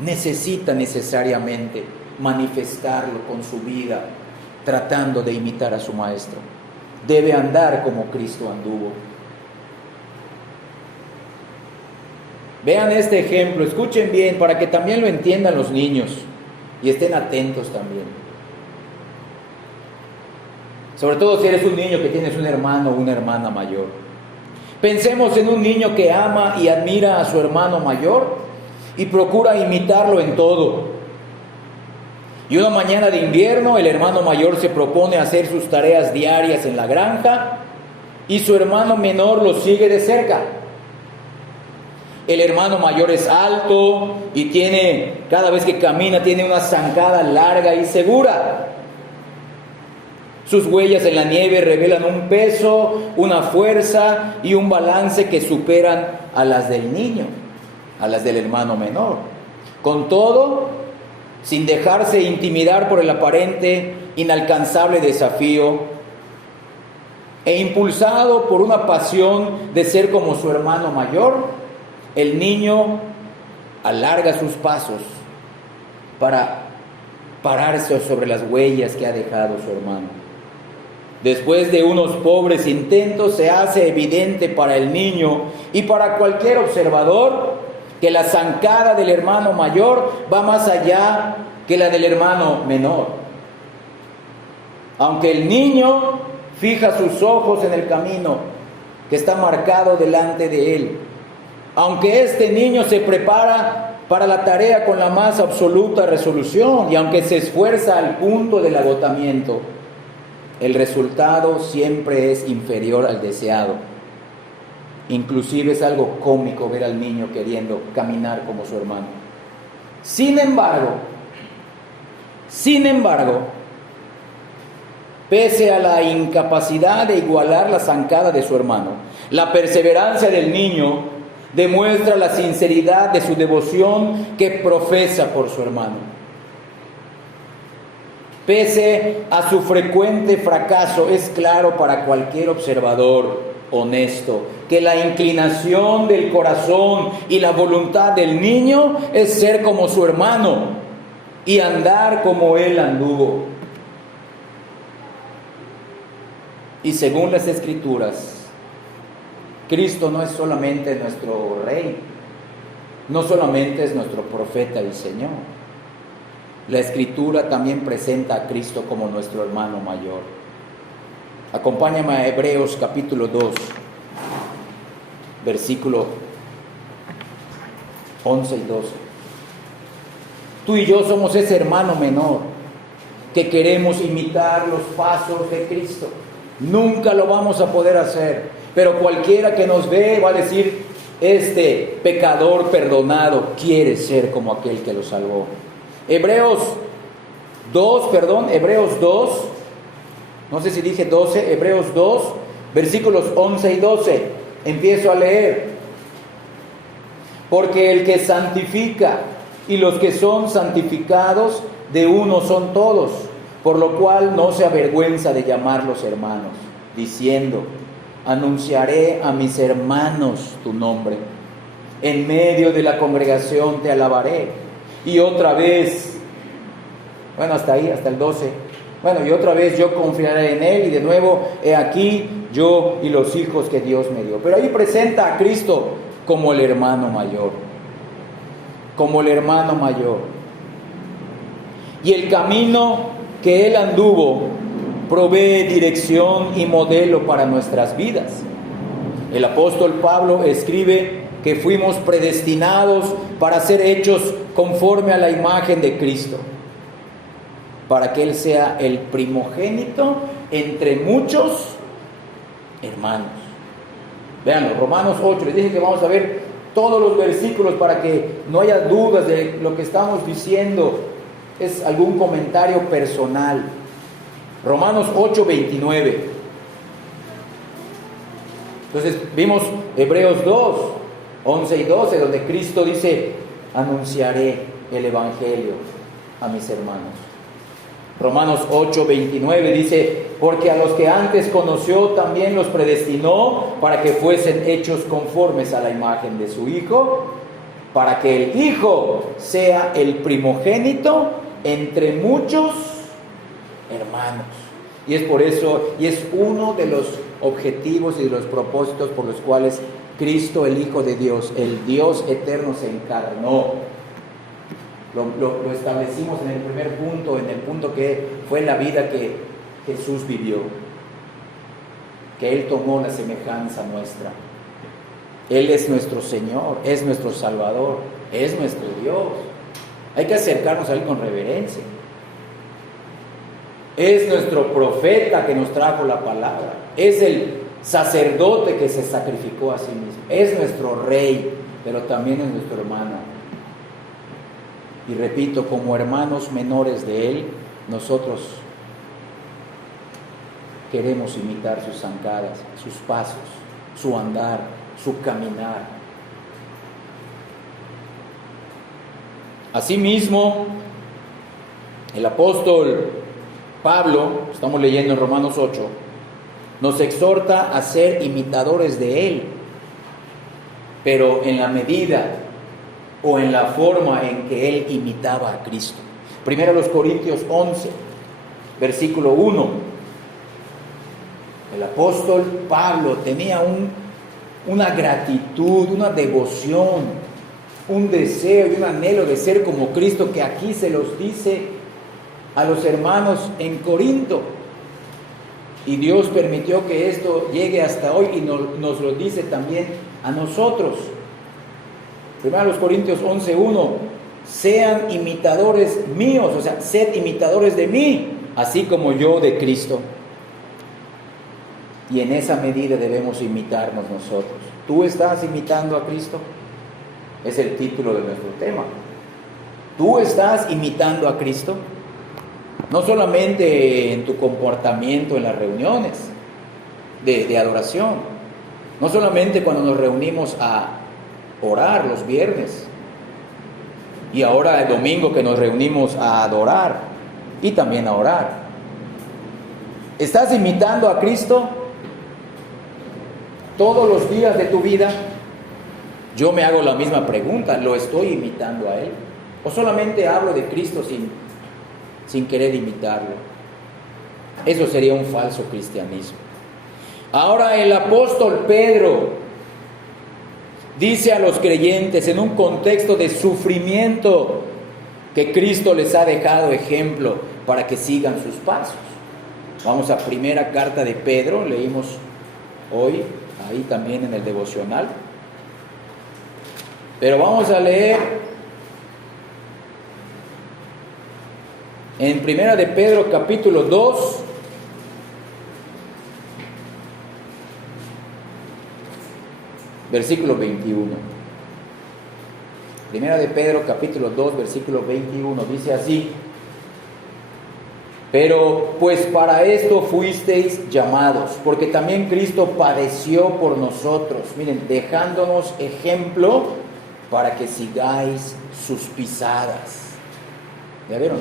necesita necesariamente manifestarlo con su vida, tratando de imitar a su Maestro. Debe andar como Cristo anduvo. Vean este ejemplo, escuchen bien para que también lo entiendan los niños y estén atentos también. Sobre todo si eres un niño que tienes un hermano o una hermana mayor. Pensemos en un niño que ama y admira a su hermano mayor y procura imitarlo en todo. Y una mañana de invierno el hermano mayor se propone hacer sus tareas diarias en la granja y su hermano menor lo sigue de cerca. El hermano mayor es alto y cada vez que camina tiene una zancada larga y segura. Sus huellas en la nieve revelan un peso, una fuerza y un balance que superan a las del niño, a las del hermano menor. Con todo, sin dejarse intimidar por el aparente, inalcanzable desafío, e impulsado por una pasión de ser como su hermano mayor, el niño alarga sus pasos para pararse sobre las huellas que ha dejado su hermano. Después de unos pobres intentos, se hace evidente para el niño y para cualquier observador que la zancada del hermano mayor va más allá que la del hermano menor. Aunque el niño fija sus ojos en el camino que está marcado delante de él, aunque este niño se prepara para la tarea con la más absoluta resolución y aunque se esfuerza al punto del agotamiento, el resultado siempre es inferior al deseado. Inclusive es algo cómico ver al niño queriendo caminar como su hermano. Sin embargo, pese a la incapacidad de igualar la zancada de su hermano, La perseverancia del niño demuestra la sinceridad de su devoción que profesa por su hermano. Pese a su frecuente fracaso, es claro para cualquier observador honesto que la inclinación del corazón y la voluntad del niño es ser como su hermano y andar como él anduvo. Y según las Escrituras, Cristo no es solamente nuestro Rey, no solamente es nuestro profeta y Señor. La Escritura también presenta a Cristo como nuestro hermano mayor. Acompáñame a Hebreos capítulo 2, versículo 11 y 12. Tú y yo somos ese hermano menor que queremos imitar los pasos de Cristo. Nunca lo vamos a poder hacer, pero cualquiera que nos ve va a decir: este pecador perdonado quiere ser como aquel que lo salvó. Hebreos 2, no sé si dije 12, Hebreos 2, versículos 11 y 12. Empiezo a leer. Porque el que santifica y los que son santificados de uno son todos, por lo cual no se avergüenza de llamarlos hermanos, diciendo: anunciaré a mis hermanos tu nombre, en medio de la congregación te alabaré. Y otra vez, hasta ahí, hasta el 12. Y otra vez yo confiaré en él, y de nuevo, he aquí yo y los hijos que Dios me dio. Pero ahí presenta a Cristo como el hermano mayor, como el hermano mayor. Y el camino que él anduvo provee dirección y modelo para nuestras vidas. El apóstol Pablo escribe que fuimos predestinados para ser hechos conforme a la imagen de Cristo, para que él sea el primogénito entre muchos hermanos. Vean, Romanos 8, les dije que vamos a ver todos los versículos para que no haya dudas de lo que estamos diciendo. Es algún comentario personal. Romanos 8, 29. Entonces vimos Hebreos 2, 11 y 12, donde Cristo dice: anunciaré el evangelio a mis hermanos. Romanos 8, 29 dice: porque a los que antes conoció también los predestinó para que fuesen hechos conformes a la imagen de su Hijo, para que el Hijo sea el primogénito entre muchos hermanos. Y es por eso, y es uno de los objetivos y de los propósitos por los cuales Cristo, el Hijo de Dios, el Dios eterno, se encarnó. Lo establecimos en el primer punto, en el punto que fue la vida que Jesús vivió, que Él tomó la semejanza nuestra. Él es nuestro Señor, es nuestro Salvador, es nuestro Dios. Hay que acercarnos a Él con reverencia. Es nuestro profeta que nos trajo la palabra. Es el sacerdote que se sacrificó a sí mismo. Es nuestro Rey, pero también es nuestro hermano. Y repito, como hermanos menores de Él, nosotros queremos imitar sus zancadas, sus pasos, su andar, su caminar. Asimismo, el apóstol Pablo, estamos leyendo en Romanos 8, nos exhorta a ser imitadores de Él, pero en la medida o en la forma en que Él imitaba a Cristo. Primero los Corintios 11, versículo 1. El apóstol Pablo tenía una gratitud, una devoción, un deseo y un anhelo de ser como Cristo, que aquí se los dice a los hermanos en Corinto. Y Dios permitió que esto llegue hasta hoy y nos lo dice también a nosotros. Primero los Corintios 11:1, sean imitadores míos, o sea, sed imitadores de mí, así como yo de Cristo. Y en esa medida debemos imitarnos nosotros. ¿Tú estás imitando a Cristo? Es el título de nuestro tema. ¿Tú estás imitando a Cristo? No solamente en tu comportamiento en las reuniones de adoración, No solamente cuando nos reunimos a orar los viernes, y ahora el domingo que nos reunimos a adorar y también a orar. ¿Estás imitando a Cristo todos los días de tu vida? Yo me hago la misma pregunta, ¿lo estoy imitando a Él? ¿O solamente hablo de Cristo sin querer imitarlo? Eso sería un falso cristianismo. Ahora el apóstol Pedro dice a los creyentes en un contexto de sufrimiento que Cristo les ha dejado ejemplo para que sigan sus pasos. Vamos a primera carta de Pedro, leímos hoy, ahí también en el devocional. Pero vamos a leer en primera de Pedro capítulo 2, versículo 21. Primera de Pedro capítulo 2, versículo 21, dice así: pero pues para esto fuisteis llamados, porque también Cristo padeció por nosotros, miren, dejándonos ejemplo para que sigáis sus pisadas. ¿Ya vieron?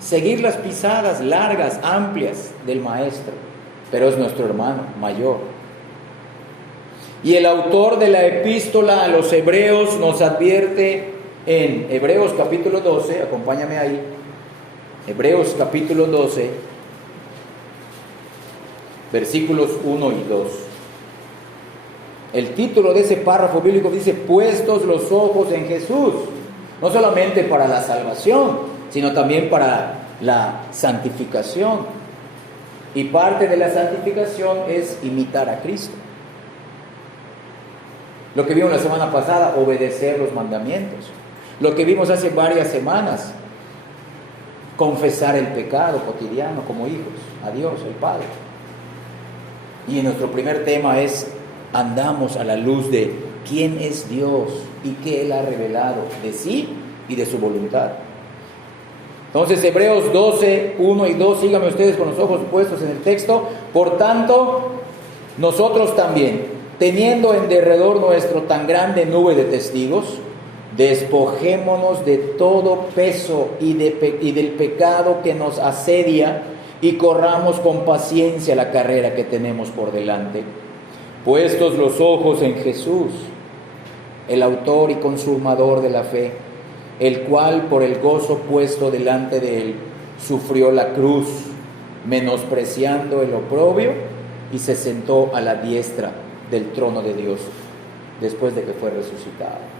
Seguir las pisadas largas, amplias del Maestro, pero es nuestro hermano mayor. Y el autor de la epístola a los Hebreos nos advierte en Hebreos capítulo 12, acompáñame ahí, Hebreos capítulo 12, versículos 1 y 2. El título de ese párrafo bíblico dice: puestos los ojos en Jesús, no solamente para la salvación, sino también para la santificación. Y parte de la santificación es imitar a Cristo. Lo que vimos la semana pasada, obedecer los mandamientos. Lo que vimos hace varias semanas, confesar el pecado cotidiano como hijos a Dios, el Padre. Y nuestro primer tema es: andamos a la luz de quién es Dios y qué Él ha revelado de sí y de su voluntad. Entonces, Hebreos 12, 1 y 2, síganme ustedes con los ojos puestos en el texto. Por tanto, nosotros también, teniendo en derredor nuestro tan grande nube de testigos, despojémonos de todo peso y del pecado que nos asedia, y corramos con paciencia la carrera que tenemos por delante, puestos los ojos en Jesús, el autor y consumador de la fe, el cual por el gozo puesto delante de él sufrió la cruz, menospreciando el oprobio, y se sentó a la diestra del trono de Dios después de que fue resucitado.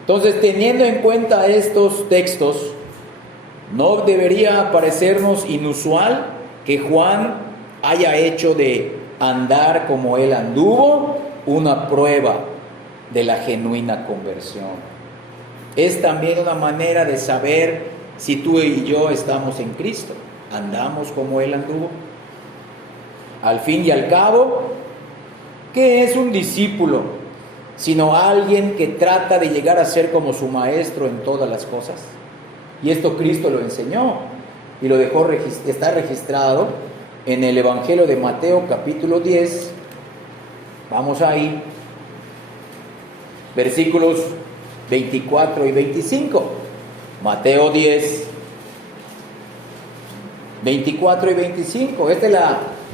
Entonces, teniendo en cuenta estos textos, no debería parecernos inusual que Juan haya hecho de andar como él anduvo una prueba de la genuina conversión. Es también una manera de saber si tú y yo estamos en Cristo, andamos como él anduvo. Al fin y al cabo, ¿qué es un discípulo? Sino alguien que trata de llegar a ser como su maestro en todas las cosas. Y esto Cristo lo enseñó y lo dejó, está registrado en el Evangelio de Mateo capítulo 10. Vamos ahí, versículos 24 y 25. Mateo 10, 24 y 25. Esta es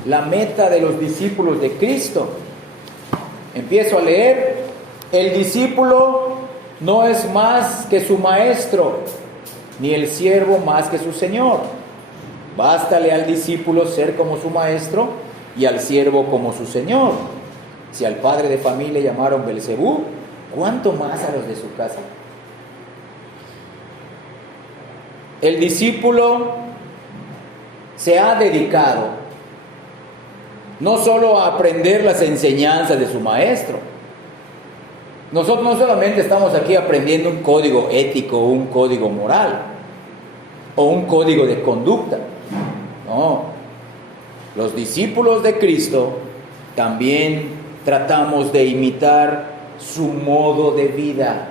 la meta de los discípulos de Cristo. Empiezo a leer. El discípulo no es más que su maestro, ni el siervo más que su señor. Bástale al discípulo ser como su maestro y al siervo como su señor. Si al padre de familia llamaron Belcebú, ¿cuánto más a los de su casa? El discípulo se ha dedicado no solo a aprender las enseñanzas de su maestro. Nosotros no solamente estamos aquí aprendiendo un código ético, un código moral o un código de conducta. No, los discípulos de Cristo también tratamos de imitar su modo de vida,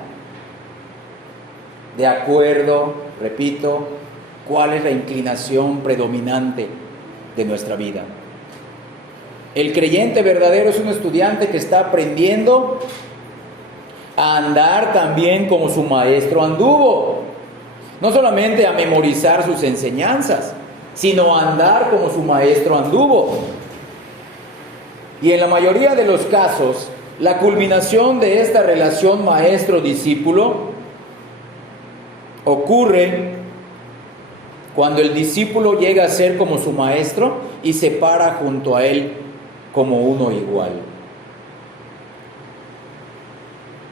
de acuerdo, repito, cuál es la inclinación predominante de nuestra vida. El creyente verdadero es un estudiante que está aprendiendo a andar también como su maestro anduvo. No solamente a memorizar sus enseñanzas, sino a andar como su maestro anduvo. Y en la mayoría de los casos, la culminación de esta relación maestro-discípulo ocurre cuando el discípulo llega a ser como su maestro y se para junto a él como uno igual.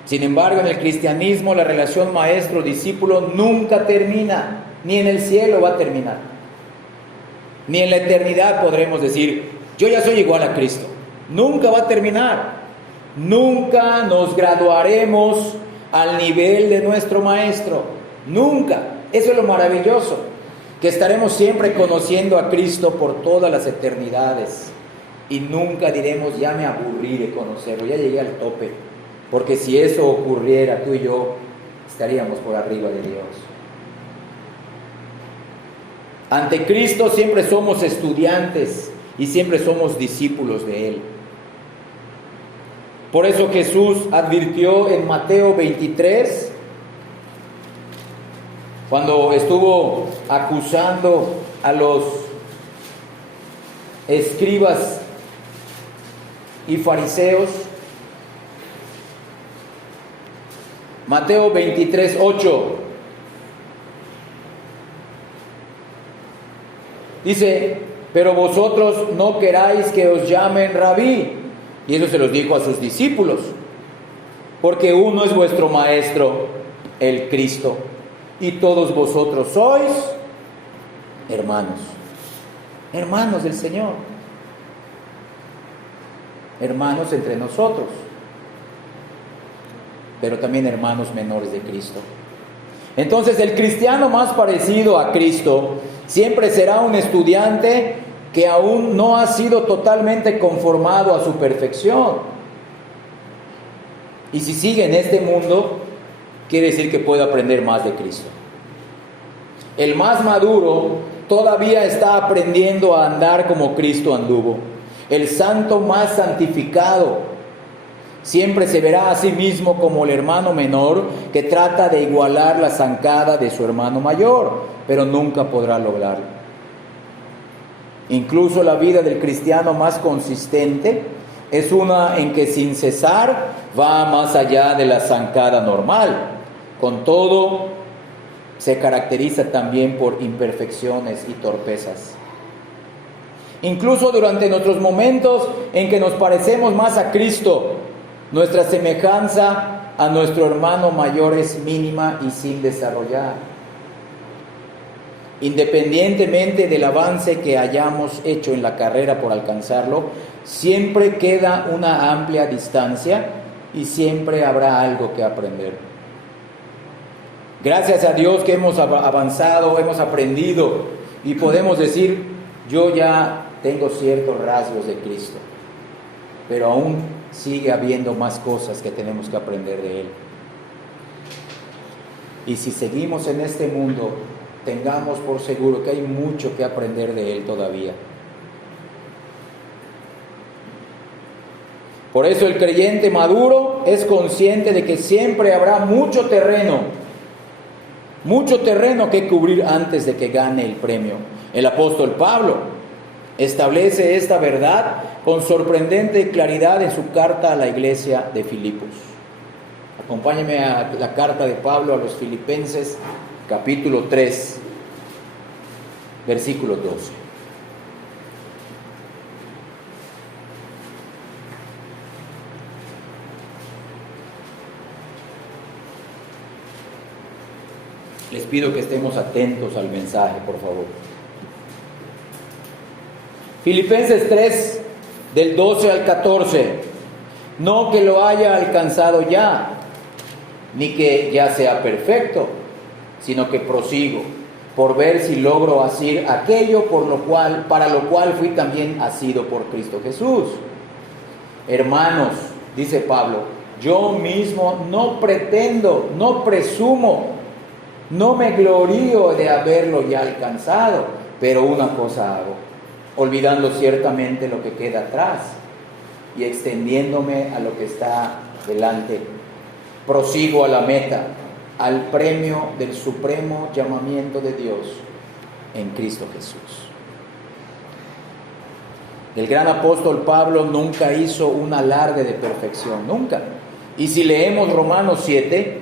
Sin embargo, en el cristianismo la relación maestro-discípulo nunca termina, ni en el cielo va a terminar, ni en la eternidad podremos decir, yo ya soy igual a Cristo. Nunca va a terminar, nunca nos graduaremos al nivel de nuestro maestro, nunca. Eso es lo maravilloso, que estaremos siempre conociendo a Cristo por todas las eternidades y nunca diremos, ya me aburrí de conocerlo, ya llegué al tope, porque si eso ocurriera, tú y yo estaríamos por arriba de Dios. Ante Cristo siempre somos estudiantes y siempre somos discípulos de Él. Por eso Jesús advirtió en Mateo 23, cuando estuvo acusando a los escribas y fariseos, Mateo 23, 8, dice, pero vosotros no queráis que os llamen rabí. Y eso se los dijo a sus discípulos, porque uno es vuestro maestro, el Cristo, y todos vosotros sois hermanos, hermanos del Señor, hermanos entre nosotros, pero también hermanos menores de Cristo. Entonces el cristiano más parecido a Cristo siempre será un estudiante que aún no ha sido totalmente conformado a su perfección. Y si sigue en este mundo, quiere decir que puede aprender más de Cristo. El más maduro todavía está aprendiendo a andar como Cristo anduvo. El santo más santificado siempre se verá a sí mismo como el hermano menor que trata de igualar la zancada de su hermano mayor, pero nunca podrá lograrlo. Incluso la vida del cristiano más consistente es una en que sin cesar va más allá de la zancada normal. Con todo, se caracteriza también por imperfecciones y torpezas. Incluso durante nuestros momentos en que nos parecemos más a Cristo, nuestra semejanza a nuestro hermano mayor es mínima y sin desarrollar. Independientemente del avance que hayamos hecho en la carrera por alcanzarlo, siempre queda una amplia distancia y siempre habrá algo que aprender. Gracias a Dios que hemos avanzado, hemos aprendido y podemos decir, yo ya tengo ciertos rasgos de Cristo, pero aún sigue habiendo más cosas que tenemos que aprender de Él. Y si seguimos en este mundo, tengamos por seguro que hay mucho que aprender de Él todavía. Por eso el creyente maduro es consciente de que siempre habrá mucho terreno que cubrir antes de que gane el premio. El apóstol Pablo establece esta verdad con sorprendente claridad en su carta a la iglesia de Filipos. Acompáñenme a la carta de Pablo a los Filipenses, capítulo 3, versículo 12. Les pido que estemos atentos al mensaje, por favor. Filipenses 3, del 12 al 14. No que lo haya alcanzado ya, ni que ya sea perfecto, sino que prosigo, por ver si logro hacer aquello para lo cual fui también asido por Cristo Jesús. Hermanos, dice Pablo, yo mismo no pretendo, no presumo, no me glorío de haberlo ya alcanzado, pero una cosa hago, olvidando ciertamente lo que queda atrás y extendiéndome a lo que está delante. Prosigo a la meta, al premio del supremo llamamiento de Dios en Cristo Jesús. El gran apóstol Pablo nunca hizo un alarde de perfección, nunca. Y si leemos Romanos 7,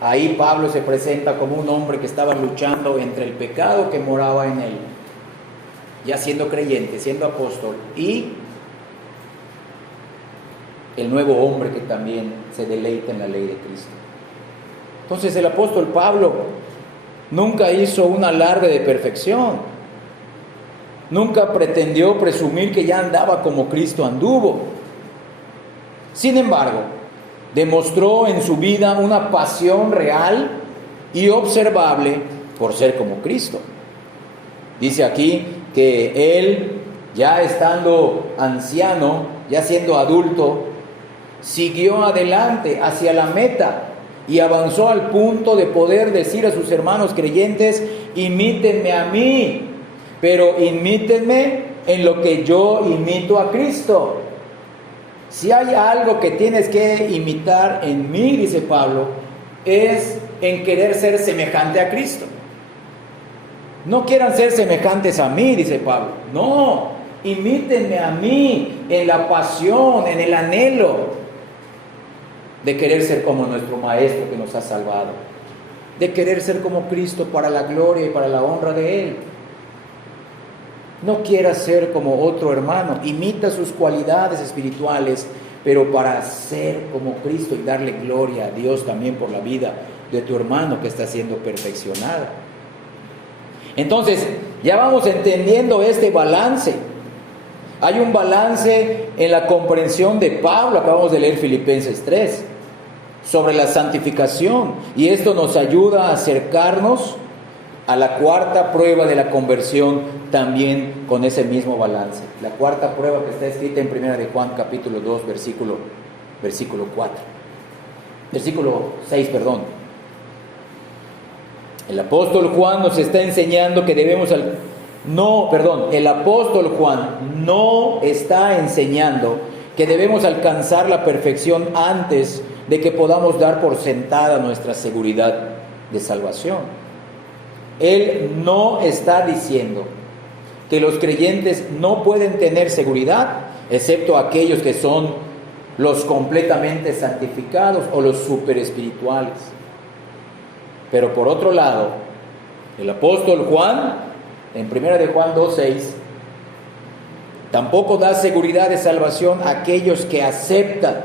ahí Pablo se presenta como un hombre que estaba luchando entre el pecado que moraba en él, ya siendo creyente, siendo apóstol, y el nuevo hombre que también se deleita en la ley de Cristo. Entonces el apóstol Pablo nunca hizo un alarde de perfección. Nunca pretendió presumir que ya andaba como Cristo anduvo. Sin embargo, demostró en su vida una pasión real y observable por ser como Cristo. Dice aquí que él, ya estando anciano, ya siendo adulto, siguió adelante hacia la meta y avanzó al punto de poder decir a sus hermanos creyentes: imítenme a mí, pero imítenme en lo que yo imito a Cristo. Si hay algo que tienes que imitar en mí, dice Pablo, es en querer ser semejante a Cristo. No quieran ser semejantes a mí, dice Pablo. No, imítenme a mí en la pasión, en el anhelo de querer ser como nuestro Maestro que nos ha salvado, de querer ser como Cristo para la gloria y para la honra de Él. No quieras ser como otro hermano, imita sus cualidades espirituales, pero para ser como Cristo y darle gloria a Dios también por la vida de tu hermano que está siendo perfeccionado. Entonces, ya vamos entendiendo este balance. Hay un balance en la comprensión de Pablo, acabamos de leer Filipenses 3, sobre la santificación, y esto nos ayuda a acercarnos a la cuarta prueba de la conversión también con ese mismo balance. La cuarta prueba que está escrita en 1 de Juan capítulo 2 versículo 6. El apóstol Juan nos está enseñando que debemos el apóstol Juan no está enseñando que debemos alcanzar la perfección antes de que podamos dar por sentada nuestra seguridad de salvación. Él no está diciendo que los creyentes no pueden tener seguridad, excepto aquellos que son los completamente santificados o los super espirituales. Pero por otro lado, el apóstol Juan, en 1 de Juan 2:6, tampoco da seguridad de salvación a aquellos que aceptan,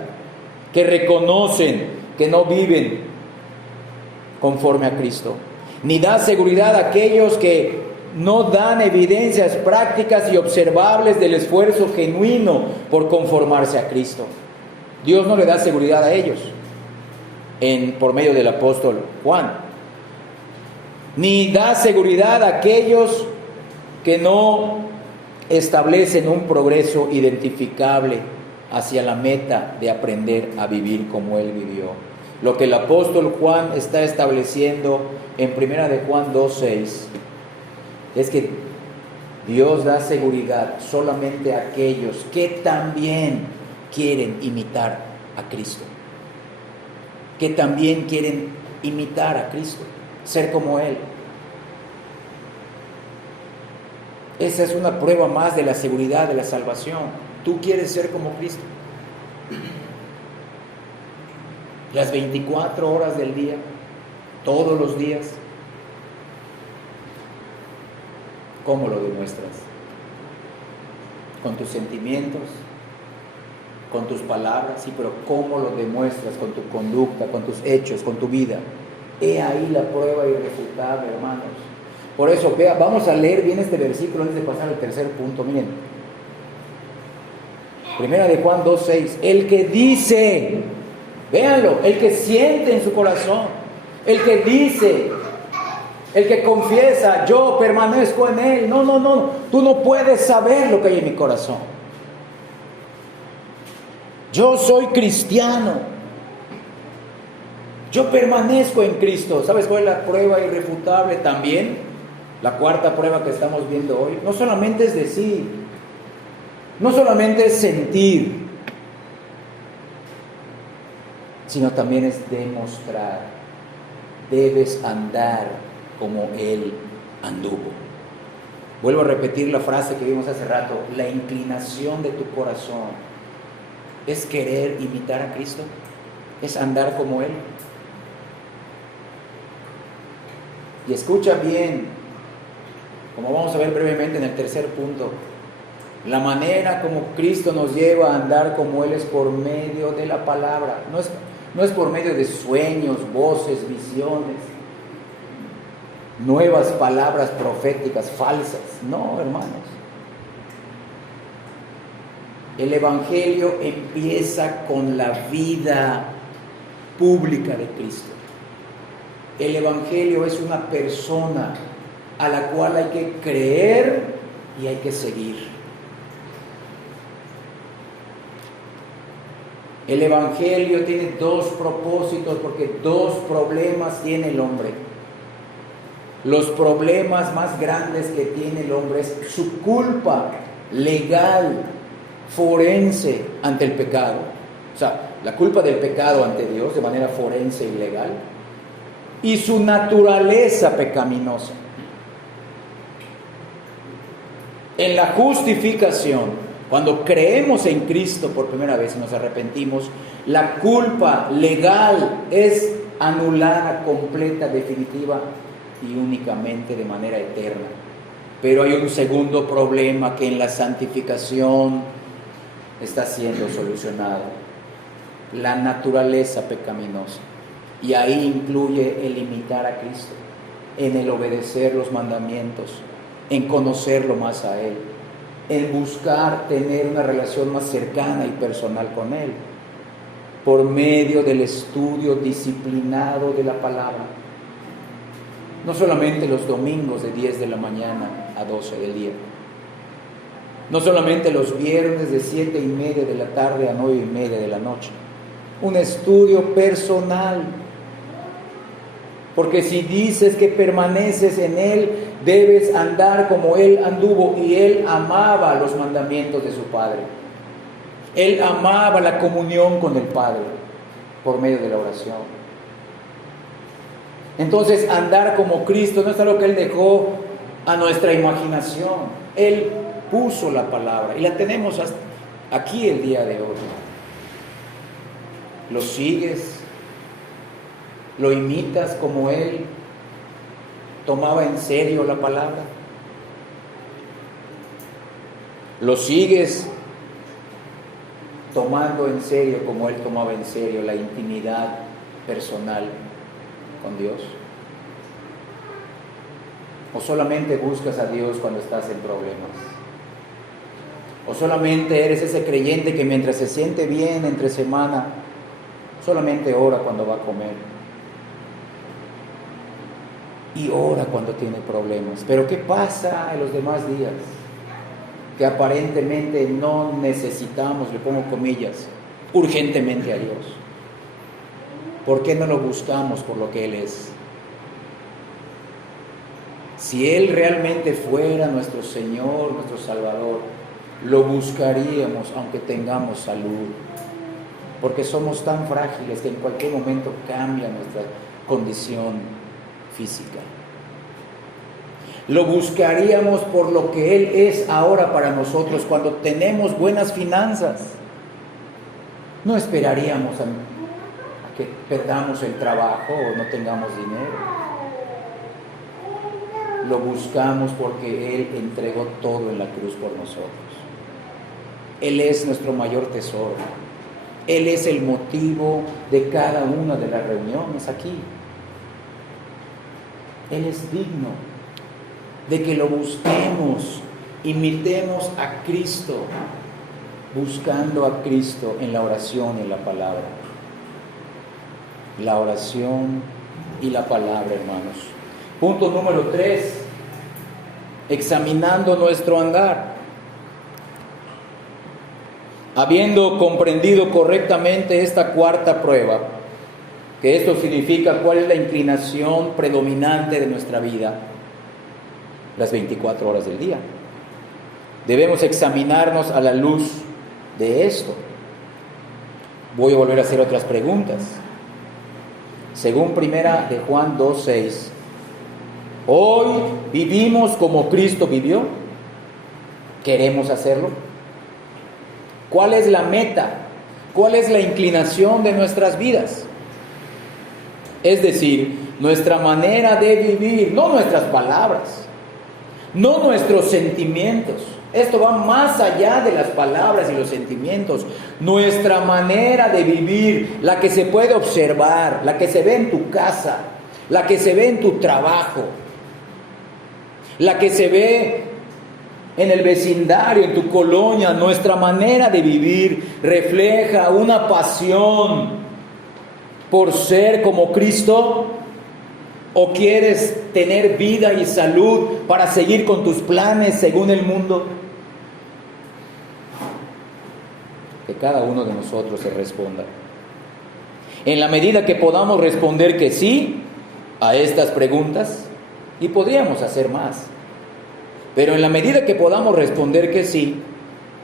que reconocen que no viven conforme a Cristo. Ni da seguridad a aquellos que no dan evidencias prácticas y observables del esfuerzo genuino por conformarse a Cristo. Dios no le da seguridad a ellos por medio del apóstol Juan. Ni da seguridad a aquellos que no establecen un progreso identificable hacia la meta de aprender a vivir como Él vivió. Lo que el apóstol Juan está estableciendo en 1 de Juan 2:6 es que Dios da seguridad solamente a aquellos que también quieren imitar a Cristo, que también quieren imitar a Cristo, ser como Él. Esa es una prueba más de la seguridad de la salvación. Tú quieres ser como Cristo. Las 24 horas del día, todos los días. ¿Cómo lo demuestras? Con tus sentimientos, con tus palabras, sí, pero ¿cómo lo demuestras? Con tu conducta, con tus hechos, con tu vida. He ahí la prueba irrefutable, hermanos. Por eso, vamos a leer bien este versículo antes de pasar al tercer punto. Miren, 1 de Juan 2:6, el que dice, véanlo, el que siente en su corazón, el que dice, el que confiesa, yo permanezco en Él. No, tú no puedes saber lo que hay en mi corazón. Yo soy cristiano, yo permanezco en Cristo. ¿Sabes cuál es la prueba irrefutable también? La cuarta prueba que estamos viendo hoy no solamente es decir, no solamente es sentir, sino también es demostrar. Debes andar como Él anduvo. Vuelvo a repetir la frase que vimos hace rato: la inclinación de tu corazón es querer imitar a Cristo, es andar como Él. Y escucha bien, como vamos a ver brevemente en el tercer punto, la manera como Cristo nos lleva a andar como Él es por medio de la palabra. No es por medio de sueños, voces, visiones, nuevas palabras proféticas falsas. No, hermanos. El Evangelio empieza con la vida pública de Cristo. El Evangelio es una persona a la cual hay que creer y hay que seguir. El Evangelio tiene dos propósitos, porque dos problemas tiene el hombre. Los problemas más grandes que tiene el hombre es su culpa legal, forense ante el pecado. O sea, la culpa del pecado ante Dios de manera forense y legal, y su naturaleza pecaminosa. En la justificación, cuando creemos en Cristo por primera vez y nos arrepentimos, la culpa legal es anulada completa, definitiva y únicamente de manera eterna. Pero hay un segundo problema que en la santificación está siendo solucionado: la naturaleza pecaminosa. Y ahí incluye el imitar a Cristo, en el obedecer los mandamientos, en conocerlo más a Él, en buscar tener una relación más cercana y personal con Él, por medio del estudio disciplinado de la palabra. No solamente los domingos de 10 de la mañana a 12 del día, no solamente los viernes de 7:30 de la tarde a 9:30 de la noche, un estudio personal. Porque si dices que permaneces en Él, debes andar como Él anduvo. Y Él amaba los mandamientos de su Padre. Él amaba la comunión con el Padre por medio de la oración. Entonces, andar como Cristo no es algo que Él dejó a nuestra imaginación. Él puso la palabra y la tenemos hasta aquí el día de hoy. ¿Lo sigues? ¿Lo imitas como Él tomaba en serio la palabra? ¿Lo sigues tomando en serio como Él tomaba en serio la intimidad personal con Dios? ¿O solamente buscas a Dios cuando estás en problemas? ¿O solamente eres ese creyente que mientras se siente bien entre semana, solamente ora cuando va a comer? Y ora cuando tiene problemas. Pero ¿qué pasa en los demás días? Que aparentemente no necesitamos, le pongo comillas, urgentemente a Dios. ¿Por qué no lo buscamos por lo que Él es? Si Él realmente fuera nuestro Señor, nuestro Salvador, lo buscaríamos aunque tengamos salud. Porque somos tan frágiles que en cualquier momento cambia nuestra condición física. Lo buscaríamos por lo que Él es ahora para nosotros cuando tenemos buenas finanzas. No esperaríamos a que perdamos el trabajo o no tengamos dinero. Lo buscamos porque Él entregó todo en la cruz por nosotros. Él es nuestro mayor tesoro. Él es el motivo de cada una de las reuniones aquí. Él es digno de que lo busquemos, imitemos a Cristo, buscando a Cristo en la oración y en la palabra. La oración y la palabra, hermanos. Punto número 3, examinando nuestro andar. Habiendo comprendido correctamente esta cuarta prueba, que esto significa cuál es la inclinación predominante de nuestra vida, las 24 horas del día. Debemos examinarnos a la luz de esto. Voy a volver a hacer otras preguntas. Según primera de Juan 2:6, ¿hoy vivimos como Cristo vivió? ¿Queremos hacerlo? ¿Cuál es la meta? ¿Cuál es la inclinación de nuestras vidas? Es decir, nuestra manera de vivir, no nuestras palabras, no nuestros sentimientos. Esto va más allá de las palabras y los sentimientos. Nuestra manera de vivir, la que se puede observar, la que se ve en tu casa, la que se ve en tu trabajo, la que se ve en el vecindario, en tu colonia. Nuestra manera de vivir refleja una pasión por ser como Cristo, o quieres tener vida y salud para seguir con tus planes según el mundo. Que cada uno de nosotros se responda. En la medida que podamos responder que sí a estas preguntas, y podríamos hacer más, pero en la medida que podamos responder que sí,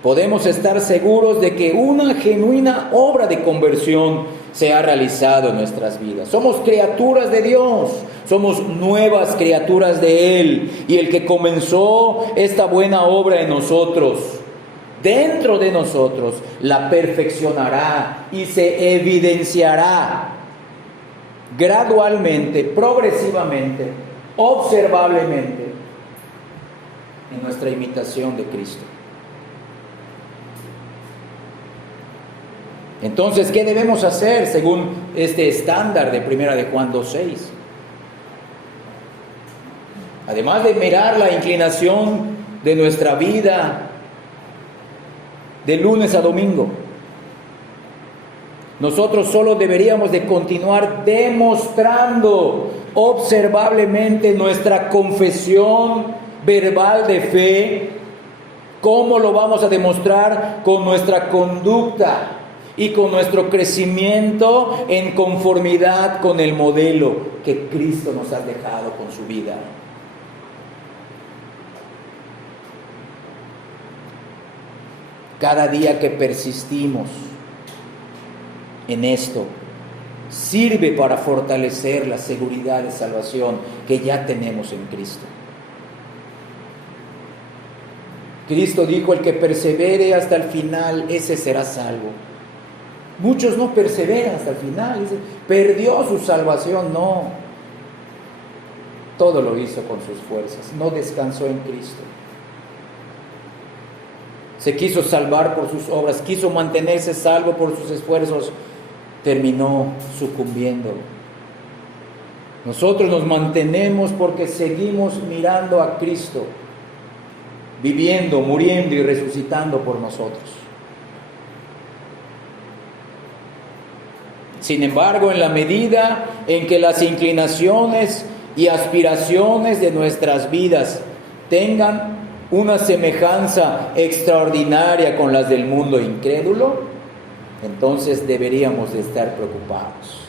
podemos estar seguros de que una genuina obra de conversión se ha realizado en nuestras vidas. Somos criaturas de Dios, somos nuevas criaturas de Él, y el que comenzó esta buena obra en nosotros, dentro de nosotros, la perfeccionará y se evidenciará gradualmente, progresivamente, observablemente en nuestra imitación de Cristo. Entonces, ¿qué debemos hacer según este estándar de primera de Juan 2:6? Además de mirar la inclinación de nuestra vida de lunes a domingo, nosotros solo deberíamos de continuar demostrando observablemente nuestra confesión verbal de fe. ¿Cómo lo vamos a demostrar? Con nuestra conducta y con nuestro crecimiento en conformidad con el modelo que Cristo nos ha dejado con su vida. Cada día que persistimos en esto, sirve para fortalecer la seguridad de salvación que ya tenemos en Cristo. Cristo dijo: el que persevere hasta el final, ese será salvo. Muchos no perseveran hasta el final, dicen, perdió su salvación. No, todo lo hizo con sus fuerzas, no descansó en Cristo. Se quiso salvar por sus obras, quiso mantenerse salvo por sus esfuerzos, terminó sucumbiendo. Nosotros nos mantenemos porque seguimos mirando a Cristo, viviendo, muriendo y resucitando por nosotros. Sin embargo, en la medida en que las inclinaciones y aspiraciones de nuestras vidas tengan una semejanza extraordinaria con las del mundo incrédulo, entonces deberíamos de estar preocupados.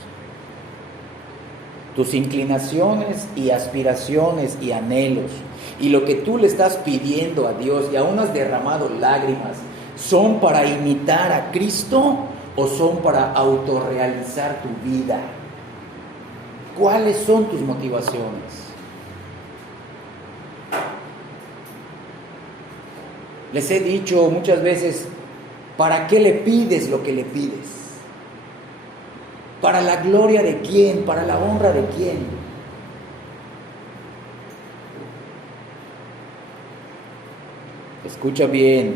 Tus inclinaciones y aspiraciones y anhelos y lo que tú le estás pidiendo a Dios, y aún has derramado lágrimas, ¿son para imitar a Cristo o son para autorrealizar tu vida? ¿Cuáles son tus motivaciones? Les he dicho muchas veces, ¿para qué le pides lo que le pides? ¿Para la gloria de quién? ¿Para la honra de quién? Escucha bien,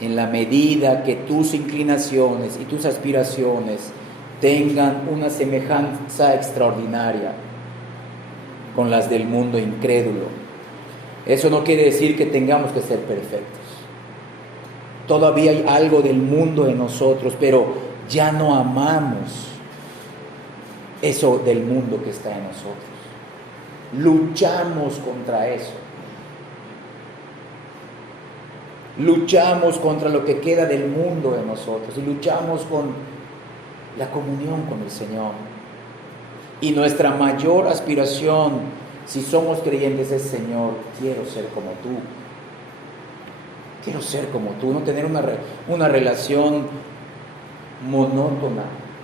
en la medida que tus inclinaciones y tus aspiraciones tengan una semejanza extraordinaria con las del mundo incrédulo, eso no quiere decir que tengamos que ser perfectos. Todavía hay algo del mundo en nosotros, pero ya no amamos eso del mundo que está en nosotros. Luchamos contra eso. Luchamos contra lo que queda del mundo en nosotros y luchamos con la comunión con el Señor. Y nuestra mayor aspiración Si somos creyentes es: Señor, quiero ser como tú. Quiero ser como tú, no tener una relación monótona,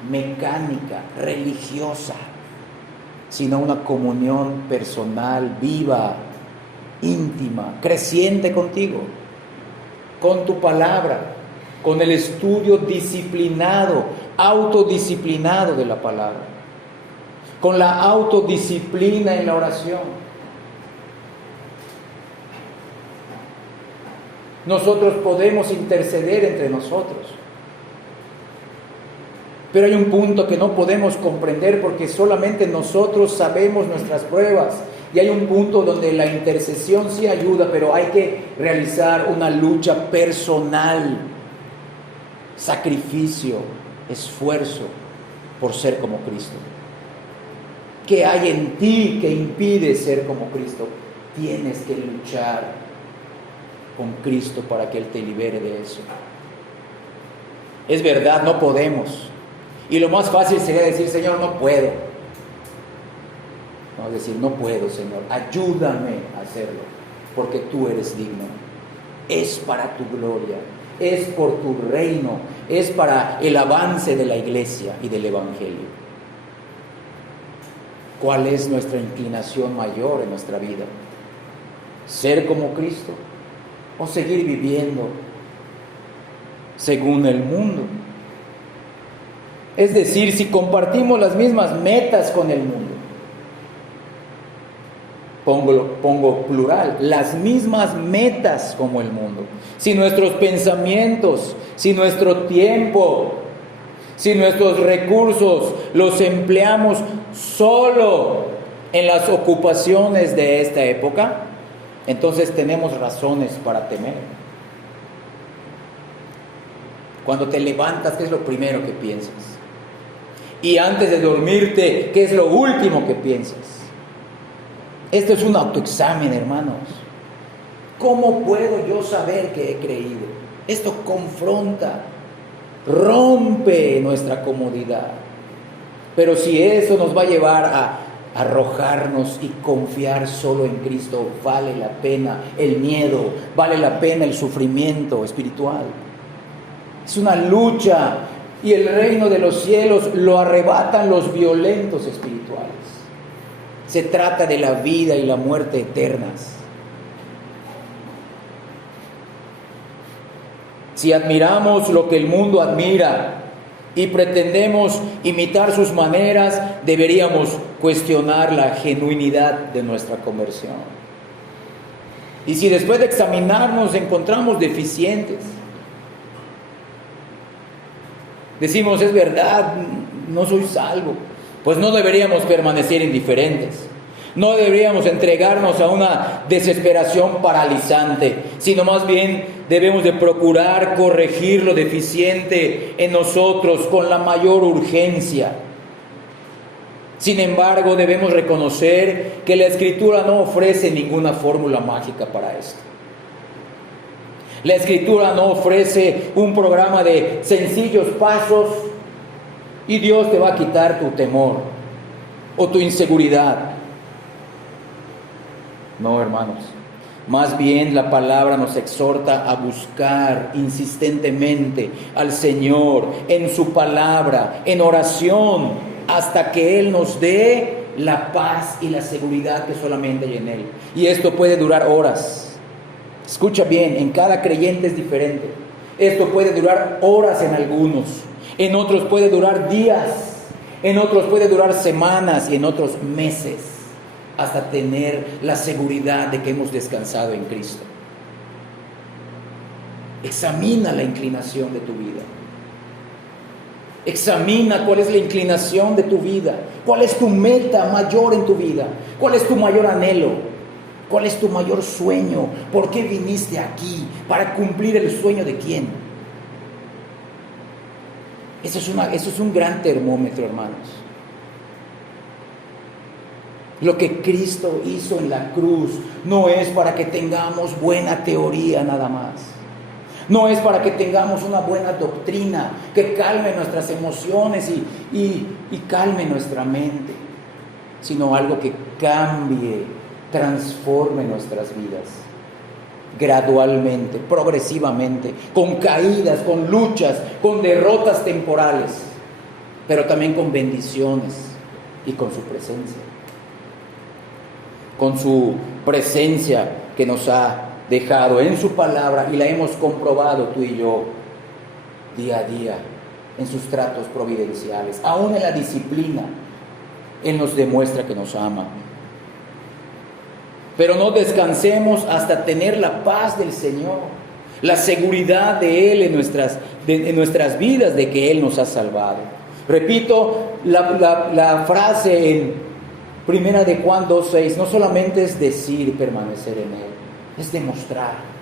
mecánica, religiosa, sino una comunión personal, viva, íntima, creciente contigo, con tu palabra, con el estudio disciplinado, autodisciplinado de la palabra, con la autodisciplina en la oración. Nosotros podemos interceder entre nosotros, pero hay un punto que no podemos comprender porque solamente nosotros sabemos nuestras pruebas, y hay un punto donde la intercesión sí ayuda, pero hay que realizar una lucha personal, sacrificio, esfuerzo por ser como Cristo. ¿Qué hay en ti que impide ser como Cristo? Tienes que luchar con Cristo para que Él te libere de eso. Es verdad, no podemos. Y lo más fácil sería decir: Señor, no puedo. No, decir: no puedo, Señor, ayúdame a hacerlo, porque tú eres digno. Es para tu gloria, es por tu reino, es para el avance de la iglesia y del evangelio. ¿Cuál es nuestra inclinación mayor en nuestra vida? ¿Ser como Cristo o seguir viviendo según el mundo? Es decir, si compartimos las mismas metas con el mundo, pongo plural, las mismas metas como el mundo, si nuestros pensamientos, si nuestro tiempo, si nuestros recursos los empleamos solo en las ocupaciones de esta época, entonces tenemos razones para temer. Cuando te levantas, ¿qué es lo primero que piensas? Y antes de dormirte, ¿qué es lo último que piensas? Esto es un autoexamen, hermanos. ¿Cómo puedo yo saber que he creído? Esto confronta, rompe nuestra comodidad. Pero si eso nos va a llevar a arrojarnos y confiar solo en Cristo, vale la pena el miedo, vale la pena el sufrimiento espiritual. Es una lucha, y el reino de los cielos lo arrebatan los violentos espirituales. Se trata de la vida y la muerte eternas. Si admiramos lo que el mundo admira y pretendemos imitar sus maneras, deberíamos cuestionar la genuinidad de nuestra conversión. Y si después de examinarnos encontramos deficientes, decimos: es verdad, no soy salvo, pues no deberíamos permanecer indiferentes. No deberíamos entregarnos a una desesperación paralizante, sino más bien debemos de procurar corregir lo deficiente en nosotros con la mayor urgencia. Sin embargo, debemos reconocer que la Escritura no ofrece ninguna fórmula mágica para esto. La Escritura no ofrece un programa de sencillos pasos y Dios te va a quitar tu temor o tu inseguridad. No, hermanos. Más bien la palabra nos exhorta a buscar insistentemente al Señor en su palabra, en oración, hasta que Él nos dé la paz y la seguridad que solamente hay en Él. Y esto puede durar horas. Escucha bien, en cada creyente es diferente. Esto puede durar horas en algunos, en otros puede durar días, en otros puede durar semanas y en otros meses, hasta tener la seguridad de que hemos descansado en Cristo. Examina la inclinación de tu vida. Examina cuál es la inclinación de tu vida. ¿Cuál es tu meta mayor en tu vida? ¿Cuál es tu mayor anhelo? ¿Cuál es tu mayor sueño? ¿Por qué viniste aquí? ¿Para cumplir el sueño de quién? Eso es un gran termómetro, hermanos. Lo que Cristo hizo en la cruz no es para que tengamos buena teoría nada más. No es para que tengamos una buena doctrina que calme nuestras emociones y calme nuestra mente, sino algo que cambie transforme nuestras vidas, gradualmente, progresivamente, con caídas, con luchas, con derrotas temporales, pero también con bendiciones y con su presencia. Con su presencia que nos ha dejado en su palabra y la hemos comprobado tú y yo día a día en sus tratos providenciales, aún en la disciplina. Él nos demuestra que nos ama. Pero no descansemos hasta tener la paz del Señor, la seguridad de Él en nuestras vidas, de que Él nos ha salvado. Repito la frase en Primera de Juan 2:6, no solamente es decir permanecer en Él, es demostrar.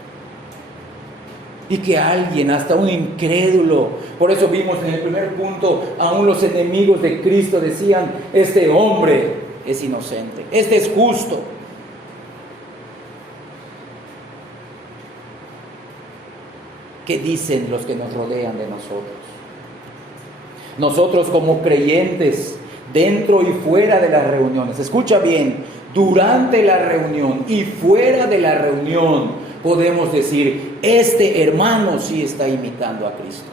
Y que alguien, hasta un incrédulo, por eso vimos en el primer punto, aún los enemigos de Cristo decían, este hombre es inocente, este es justo. ¿Qué dicen los que nos rodean de nosotros? Nosotros como creyentes, dentro y fuera de las reuniones, escucha bien, durante la reunión y fuera de la reunión, podemos decir, este hermano sí está imitando a Cristo.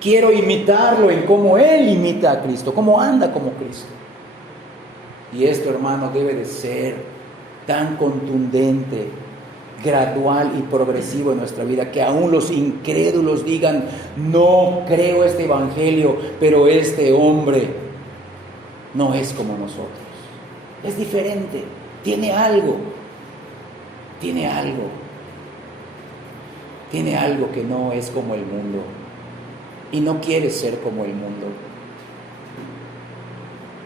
Quiero imitarlo en cómo él imita a Cristo, cómo anda como Cristo. Y esto, hermano, debe de ser tan contundente, gradual y progresivo en nuestra vida, que aún los incrédulos digan, no creo este evangelio, pero este hombre no es como nosotros. Es diferente, tiene algo que no es como el mundo y no quiere ser como el mundo.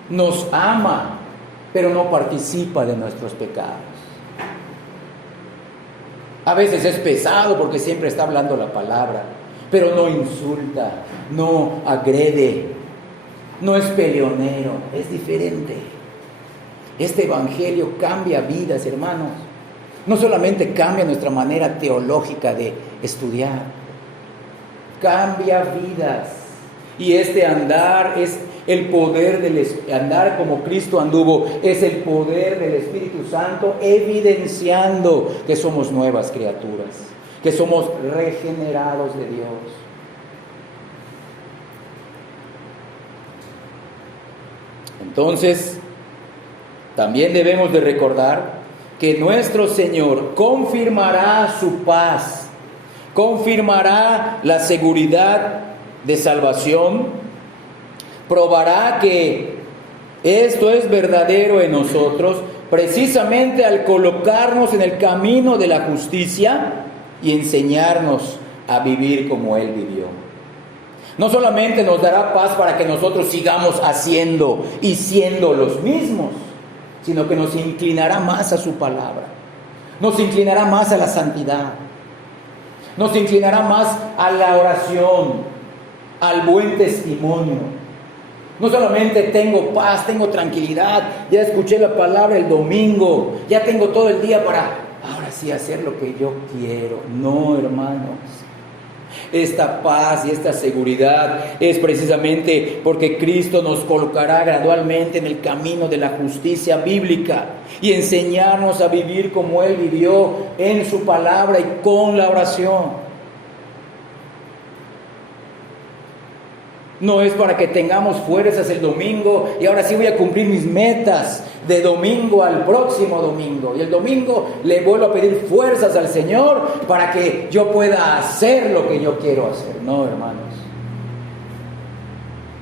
Nos ama, pero no participa de nuestros pecados. A veces es pesado porque siempre está hablando la palabra, pero no insulta, no agrede, no es peleonero, es diferente. Este evangelio cambia vidas, hermanos. No solamente cambia nuestra manera teológica de estudiar, cambia vidas. Y este andar es el poder andar como Cristo anduvo, es el poder del Espíritu Santo evidenciando que somos nuevas criaturas, que somos regenerados de Dios. Entonces, también debemos de recordar que nuestro Señor confirmará su paz, confirmará la seguridad de salvación, probará que esto es verdadero en nosotros, precisamente al colocarnos en el camino de la justicia y enseñarnos a vivir como Él vivió. No solamente nos dará paz para que nosotros sigamos haciendo y siendo los mismos, sino que nos inclinará más a su palabra, nos inclinará más a la santidad, nos inclinará más a la oración, al buen testimonio. No solamente tengo paz, tengo tranquilidad, ya escuché la palabra el domingo, ya tengo todo el día para ahora sí hacer lo que yo quiero. No, hermanos. Esta paz y esta seguridad es precisamente porque Cristo nos colocará gradualmente en el camino de la justicia bíblica y enseñarnos a vivir como Él vivió en su palabra y con la oración. No es para que tengamos fuerzas el domingo y ahora sí voy a cumplir mis metas de domingo al próximo domingo. Y el domingo le vuelvo a pedir fuerzas al Señor para que yo pueda hacer lo que yo quiero hacer. No, hermanos.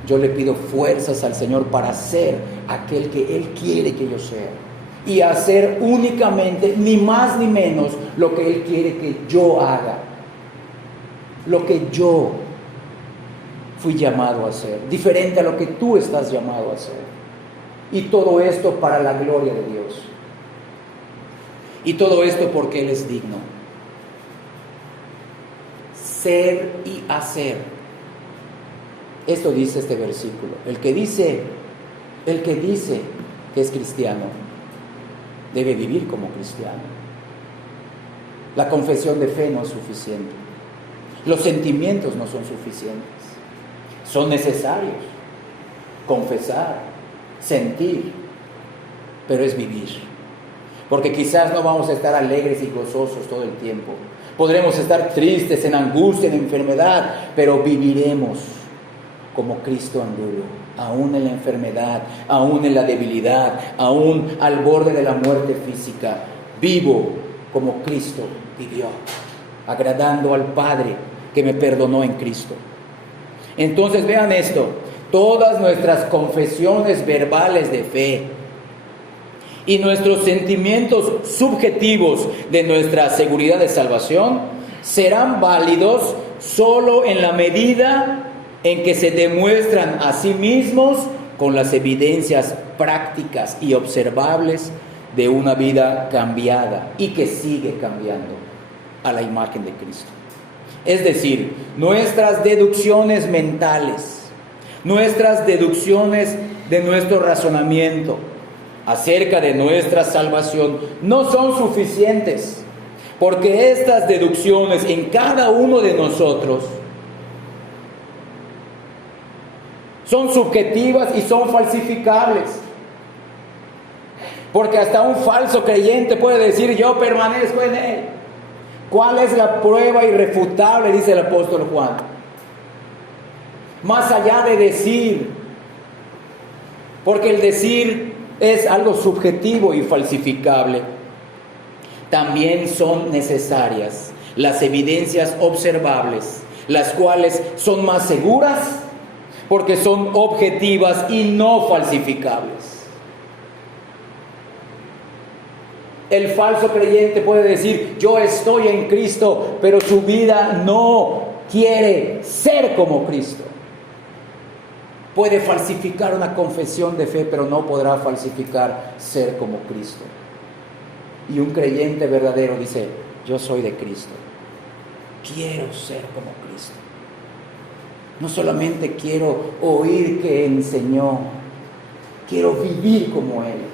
Yo le pido fuerzas al Señor para ser aquel que Él quiere que yo sea. Y hacer únicamente, ni más ni menos, lo que Él quiere que yo haga. Lo que yo fui llamado a hacer, diferente a lo que tú estás llamado a hacer. Y todo esto para la gloria de Dios. Y todo esto porque Él es digno. Ser y hacer. Esto dice este versículo. El que dice que es cristiano, debe vivir como cristiano. La confesión de fe no es suficiente. Los sentimientos no son suficientes. Son necesarios confesar, sentir, pero es vivir. Porque quizás no vamos a estar alegres y gozosos todo el tiempo. Podremos estar tristes, en angustia, en enfermedad, pero viviremos como Cristo anduvo, aún en la enfermedad, aún en la debilidad, aún al borde de la muerte física. Vivo como Cristo vivió, agradando al Padre que me perdonó en Cristo. Entonces vean esto, todas nuestras confesiones verbales de fe y nuestros sentimientos subjetivos de nuestra seguridad de salvación serán válidos solo en la medida en que se demuestran a sí mismos con las evidencias prácticas y observables de una vida cambiada y que sigue cambiando a la imagen de Cristo. Es decir, nuestras deducciones mentales, nuestras deducciones de nuestro razonamiento acerca de nuestra salvación no son suficientes, porque estas deducciones en cada uno de nosotros son subjetivas y son falsificables. Porque hasta un falso creyente puede decir: yo permanezco en Él. ¿Cuál es la prueba irrefutable? Dice el apóstol Juan. Más allá de decir, porque el decir es algo subjetivo y falsificable, también son necesarias las evidencias observables, las cuales son más seguras porque son objetivas y no falsificables. El falso creyente puede decir: yo estoy en Cristo, pero su vida no quiere ser como Cristo. Puede falsificar una confesión de fe, pero no podrá falsificar ser como Cristo. Y un creyente verdadero dice: yo soy de Cristo, quiero ser como Cristo. No solamente quiero oír que enseñó, quiero vivir como Él.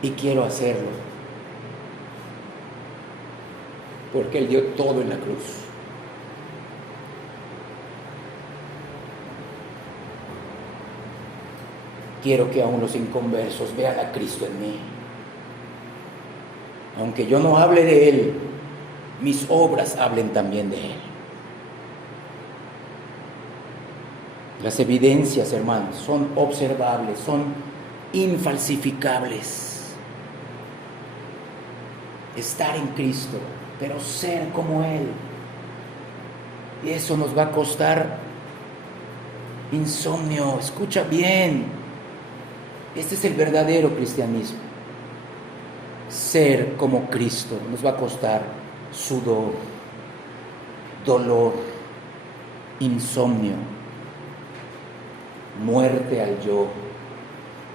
Y quiero hacerlo, porque Él dio todo en la cruz. Quiero que aún los inconversos vean a Cristo en mí. Aunque yo no hable de Él, mis obras hablen también de Él. Las evidencias, hermanos, son observables, son infalsificables. Estar en Cristo, pero ser como Él. Y eso nos va a costar insomnio. Escucha bien. Este es el verdadero cristianismo. Ser como Cristo nos va a costar sudor, dolor, insomnio, muerte al yo,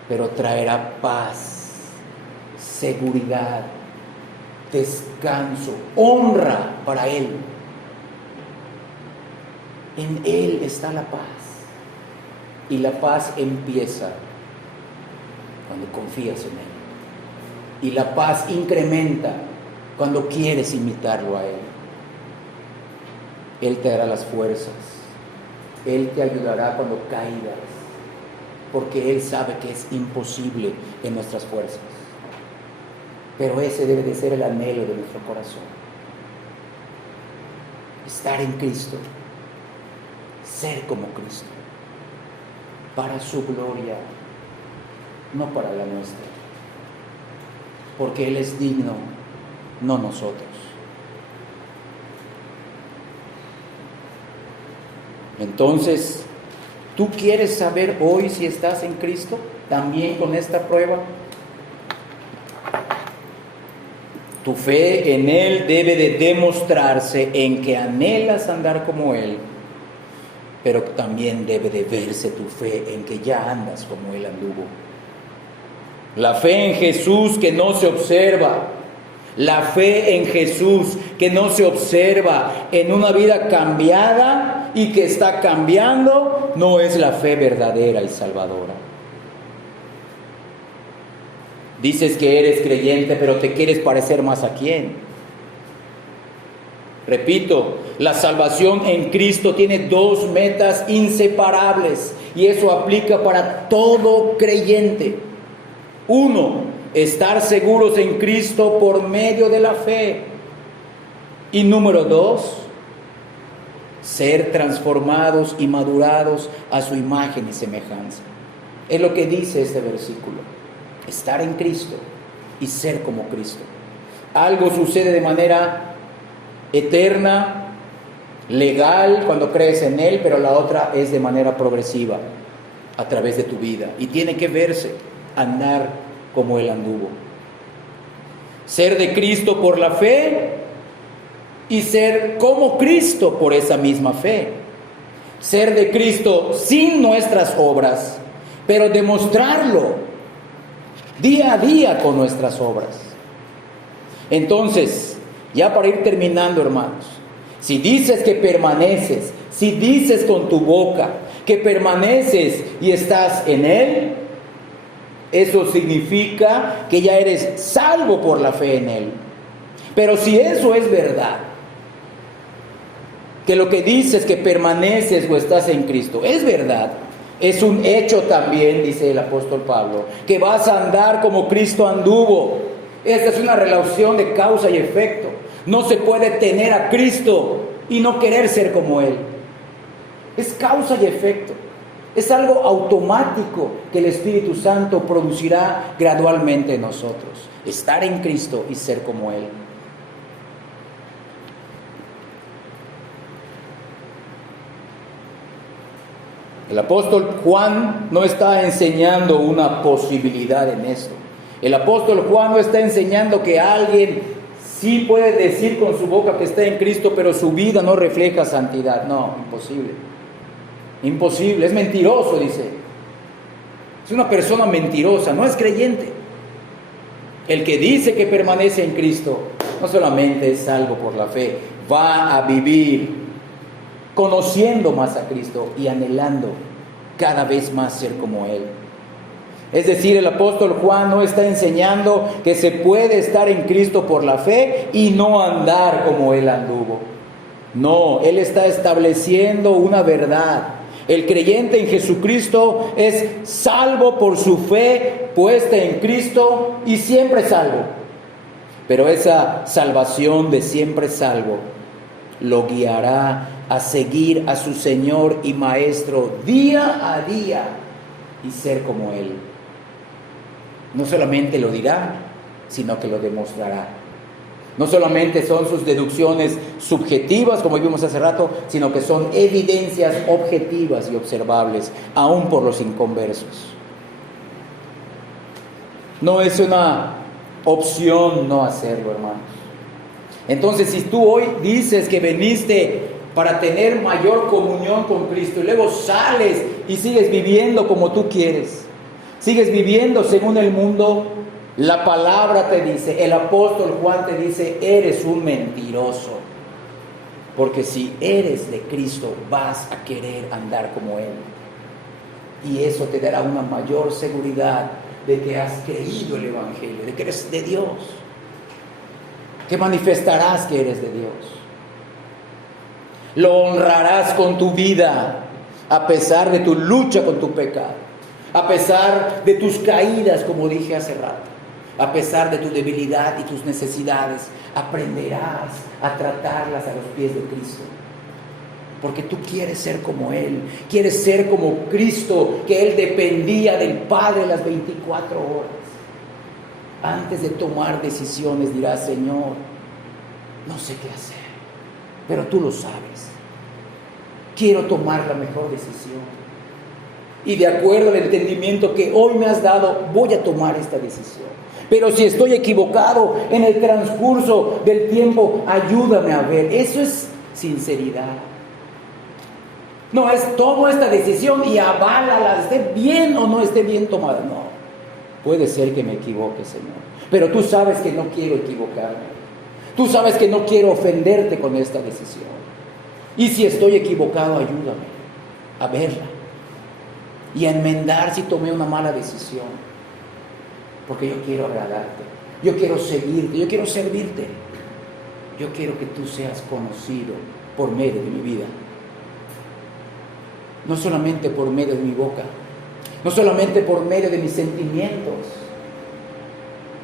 pero traerá paz, seguridad, descanso, honra para Él. En Él está la paz. Y la paz empieza cuando confías en Él. Y la paz incrementa cuando quieres imitarlo a Él. Él te dará las fuerzas. Él te ayudará cuando caigas. Porque Él sabe que es imposible en nuestras fuerzas. Pero ese debe de ser el anhelo de nuestro corazón. Estar en Cristo. Ser como Cristo. Para su gloria. No para la nuestra. Porque Él es digno, no nosotros. Entonces, ¿tú quieres saber hoy si estás en Cristo? También con esta prueba. Tu fe en Él debe de demostrarse en que anhelas andar como Él, pero también debe de verse tu fe en que ya andas como Él anduvo. La fe en Jesús que no se observa, La fe en Jesús que no se observa en una vida cambiada y que está cambiando, no es la fe verdadera y salvadora. Dices que eres creyente, pero te quieres parecer más a quién. Repito, la salvación en Cristo tiene dos metas inseparables y eso aplica para todo creyente. Uno, estar seguros en Cristo por medio de la fe. Y número dos, ser transformados y madurados a su imagen y semejanza. Es lo que dice este versículo. Estar en Cristo y ser como Cristo. Algo sucede de manera eterna, legal, cuando crees en Él, pero la otra es de manera progresiva, a través de tu vida. Y tiene que verse, andar como Él anduvo. Ser de Cristo por la fe y ser como Cristo por esa misma fe. Ser de Cristo sin nuestras obras, pero demostrarlo día a día con nuestras obras. Entonces, ya para ir terminando, hermanos, si dices que permaneces, si dices con tu boca que permaneces y estás en Él, eso significa que ya eres salvo por la fe en Él. Pero si eso es verdad, que lo que dices que permaneces o estás en Cristo es verdad, es un hecho también, dice el apóstol Pablo, que vas a andar como Cristo anduvo. Esta es una relación de causa y efecto. No se puede tener a Cristo y no querer ser como Él. Es causa y efecto. Es algo automático que el Espíritu Santo producirá gradualmente en nosotros. Estar en Cristo y ser como Él. El apóstol Juan no está enseñando una posibilidad en esto. El apóstol Juan no está enseñando que alguien sí puede decir con su boca que está en Cristo, pero su vida no refleja santidad. No, imposible. Imposible, es mentiroso, dice. Es una persona mentirosa, no es creyente. El que dice que permanece en Cristo no solamente es salvo por la fe, va a vivir conociendo más a Cristo y anhelando cada vez más ser como Él. Es decir, el apóstol Juan no está enseñando que se puede estar en Cristo por la fe y no andar como Él anduvo. No, Él está estableciendo una verdad. El creyente en Jesucristo es salvo por su fe puesta en Cristo y siempre salvo. Pero esa salvación de siempre salvo lo guiará a seguir a su Señor y Maestro día a día y ser como Él. No solamente lo dirá, sino que lo demostrará. No solamente son sus deducciones subjetivas, como vimos hace rato, sino que son evidencias objetivas y observables, aún por los inconversos. No es una opción no hacerlo, hermanos. Entonces, si tú hoy dices que viniste para tener mayor comunión con Cristo y luego sales y sigues viviendo como tú quieres, sigues viviendo según el mundo, la palabra te dice, el apóstol Juan te dice, eres un mentiroso. Porque si eres de Cristo, vas a querer andar como Él. Y eso te dará una mayor seguridad de que has creído el Evangelio, de que eres de Dios. Que manifestarás que eres de Dios. Lo honrarás con tu vida, a pesar de tu lucha con tu pecado, a pesar de tus caídas, como dije hace rato, a pesar de tu debilidad y tus necesidades, aprenderás a tratarlas a los pies de Cristo. Porque tú quieres ser como Él, quieres ser como Cristo, que Él dependía del Padre las 24 horas. Antes de tomar decisiones dirás, Señor, no sé qué hacer, pero tú lo sabes. Quiero tomar la mejor decisión. Y de acuerdo al entendimiento que hoy me has dado, voy a tomar esta decisión. Pero si estoy equivocado en el transcurso del tiempo, ayúdame a ver. Eso es sinceridad. No es tomo esta decisión y aválala, esté bien o no esté bien tomada. No. Puede ser que me equivoque, Señor, pero tú sabes que no quiero equivocarme. Tú sabes que no quiero ofenderte con esta decisión. Y si estoy equivocado, ayúdame a verla y a enmendar si tomé una mala decisión. Porque yo quiero agradarte, yo quiero seguirte, yo quiero servirte. Yo quiero que tú seas conocido por medio de mi vida. No solamente por medio de mi boca, no solamente por medio de mis sentimientos.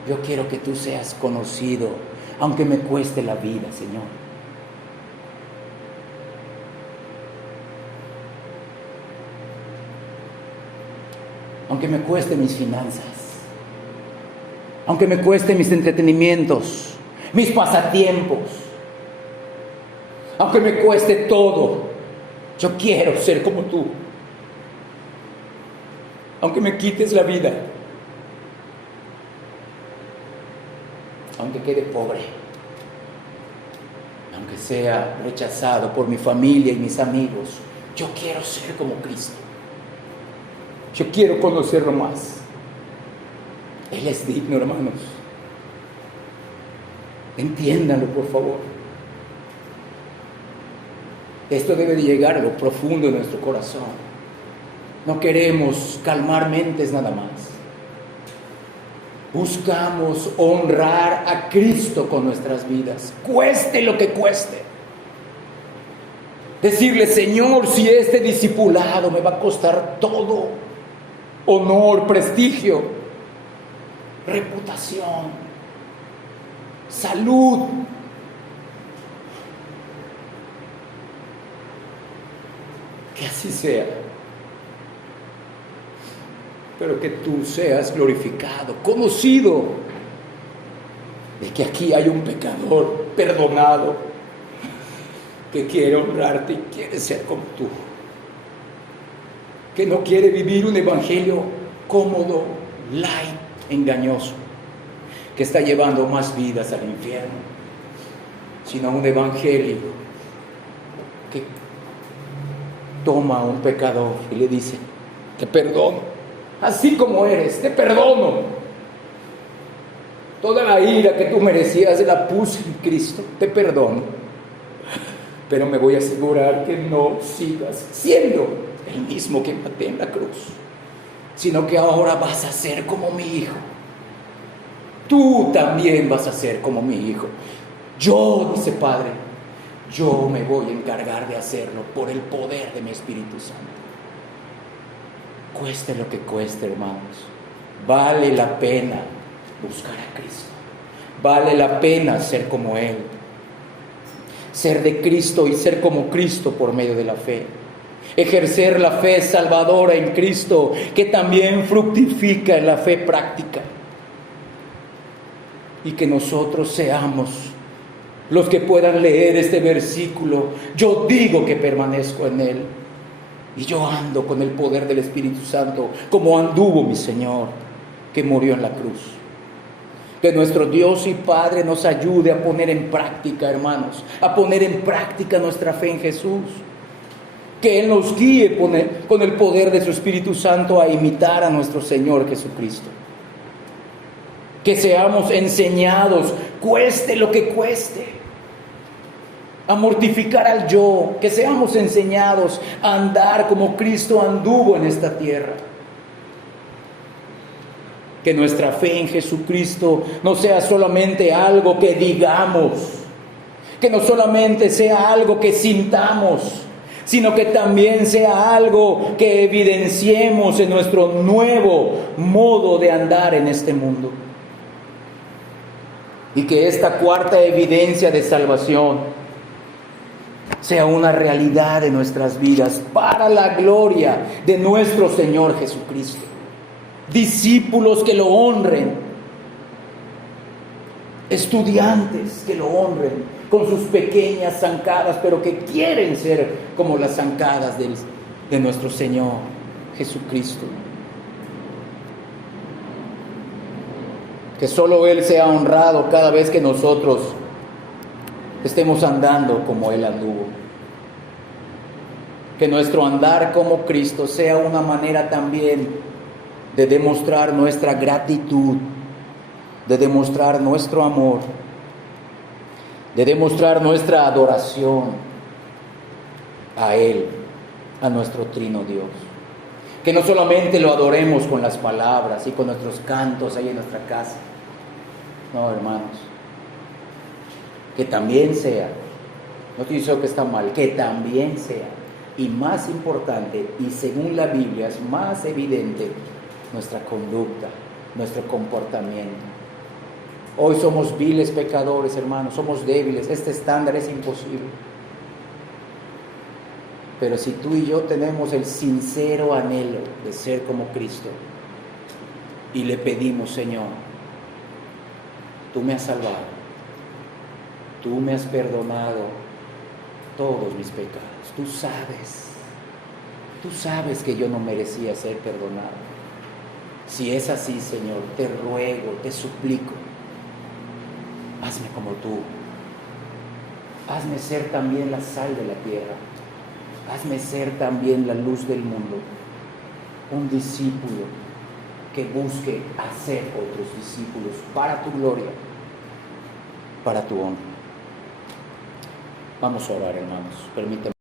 Yo quiero que tú seas conocido, aunque me cueste la vida, Señor. Aunque me cueste mis finanzas, aunque me cueste mis entretenimientos, mis pasatiempos, aunque me cueste todo, yo quiero ser como tú. Aunque me quites la vida, aunque quede pobre, aunque sea rechazado por mi familia y mis amigos, yo quiero ser como Cristo. Yo quiero conocerlo más. Él es digno, hermanos. Entiéndanlo, por favor. Esto debe de llegar a lo profundo de nuestro corazón. No queremos calmar mentes nada más. Buscamos honrar a Cristo con nuestras vidas, cueste lo que cueste. Decirle, Señor, si este discipulado me va a costar todo, honor, prestigio, reputación, salud, que así sea, pero que tú seas glorificado, conocido, de que aquí hay un pecador perdonado, que quiere honrarte y quiere ser como tú, que no quiere vivir un evangelio cómodo, light, engañoso, que está llevando más vidas al infierno, sino un evangelio que toma a un pecador y le dice, te perdono, así como eres, te perdono. Toda la ira que tú merecías la puse en Cristo, te perdono. Pero me voy a asegurar que no sigas siendo el mismo que maté en la cruz, sino que ahora vas a ser como mi hijo. Tú también vas a ser como mi hijo. Yo, dice Padre, yo me voy a encargar de hacerlo por el poder de mi Espíritu Santo. Cueste lo que cueste, hermanos, vale la pena buscar a Cristo. Vale la pena ser como Él. Ser de Cristo y ser como Cristo por medio de la fe. Ejercer la fe salvadora en Cristo, que también fructifica en la fe práctica. Y que nosotros seamos los que puedan leer este versículo. Yo digo que permanezco en Él, y yo ando con el poder del Espíritu Santo, como anduvo mi Señor, que murió en la cruz. Que nuestro Dios y Padre nos ayude a poner en práctica, hermanos, a poner en práctica nuestra fe en Jesús. Que Él nos guíe con el poder de su Espíritu Santo a imitar a nuestro Señor Jesucristo. Que seamos enseñados, cueste lo que cueste, a mortificar al yo. Que seamos enseñados a andar como Cristo anduvo en esta tierra. Que nuestra fe en Jesucristo no sea solamente algo que digamos, que no solamente sea algo que sintamos, sino que también sea algo que evidenciemos en nuestro nuevo modo de andar en este mundo. Y que esta cuarta evidencia de salvación sea una realidad de nuestras vidas para la gloria de nuestro Señor Jesucristo. Discípulos que lo honren, estudiantes que lo honren con sus pequeñas zancadas, pero que quieren ser como las zancadas de nuestro Señor Jesucristo. Que solo Él sea honrado cada vez que nosotros estemos andando como Él anduvo. Que nuestro andar como Cristo sea una manera también de demostrar nuestra gratitud, de demostrar nuestro amor, de demostrar nuestra adoración a Él, a nuestro Trino Dios. Que no solamente lo adoremos con las palabras y con nuestros cantos ahí en nuestra casa, no, hermanos, que también sea, no estoy diciendo que está mal, que también sea, y más importante, y según la Biblia es más evidente, nuestra conducta, nuestro comportamiento. Hoy somos viles pecadores, hermanos, somos débiles, este estándar es imposible. Pero si tú y yo tenemos el sincero anhelo de ser como Cristo y le pedimos, Señor, tú me has salvado, tú me has perdonado todos mis pecados, tú sabes que yo no merecía ser perdonado. Si es así, Señor, te ruego, te suplico, hazme como tú, hazme ser también la sal de la tierra, hazme ser también la luz del mundo, un discípulo que busque hacer otros discípulos para tu gloria, para tu honra. Vamos a orar, hermanos, permítanme.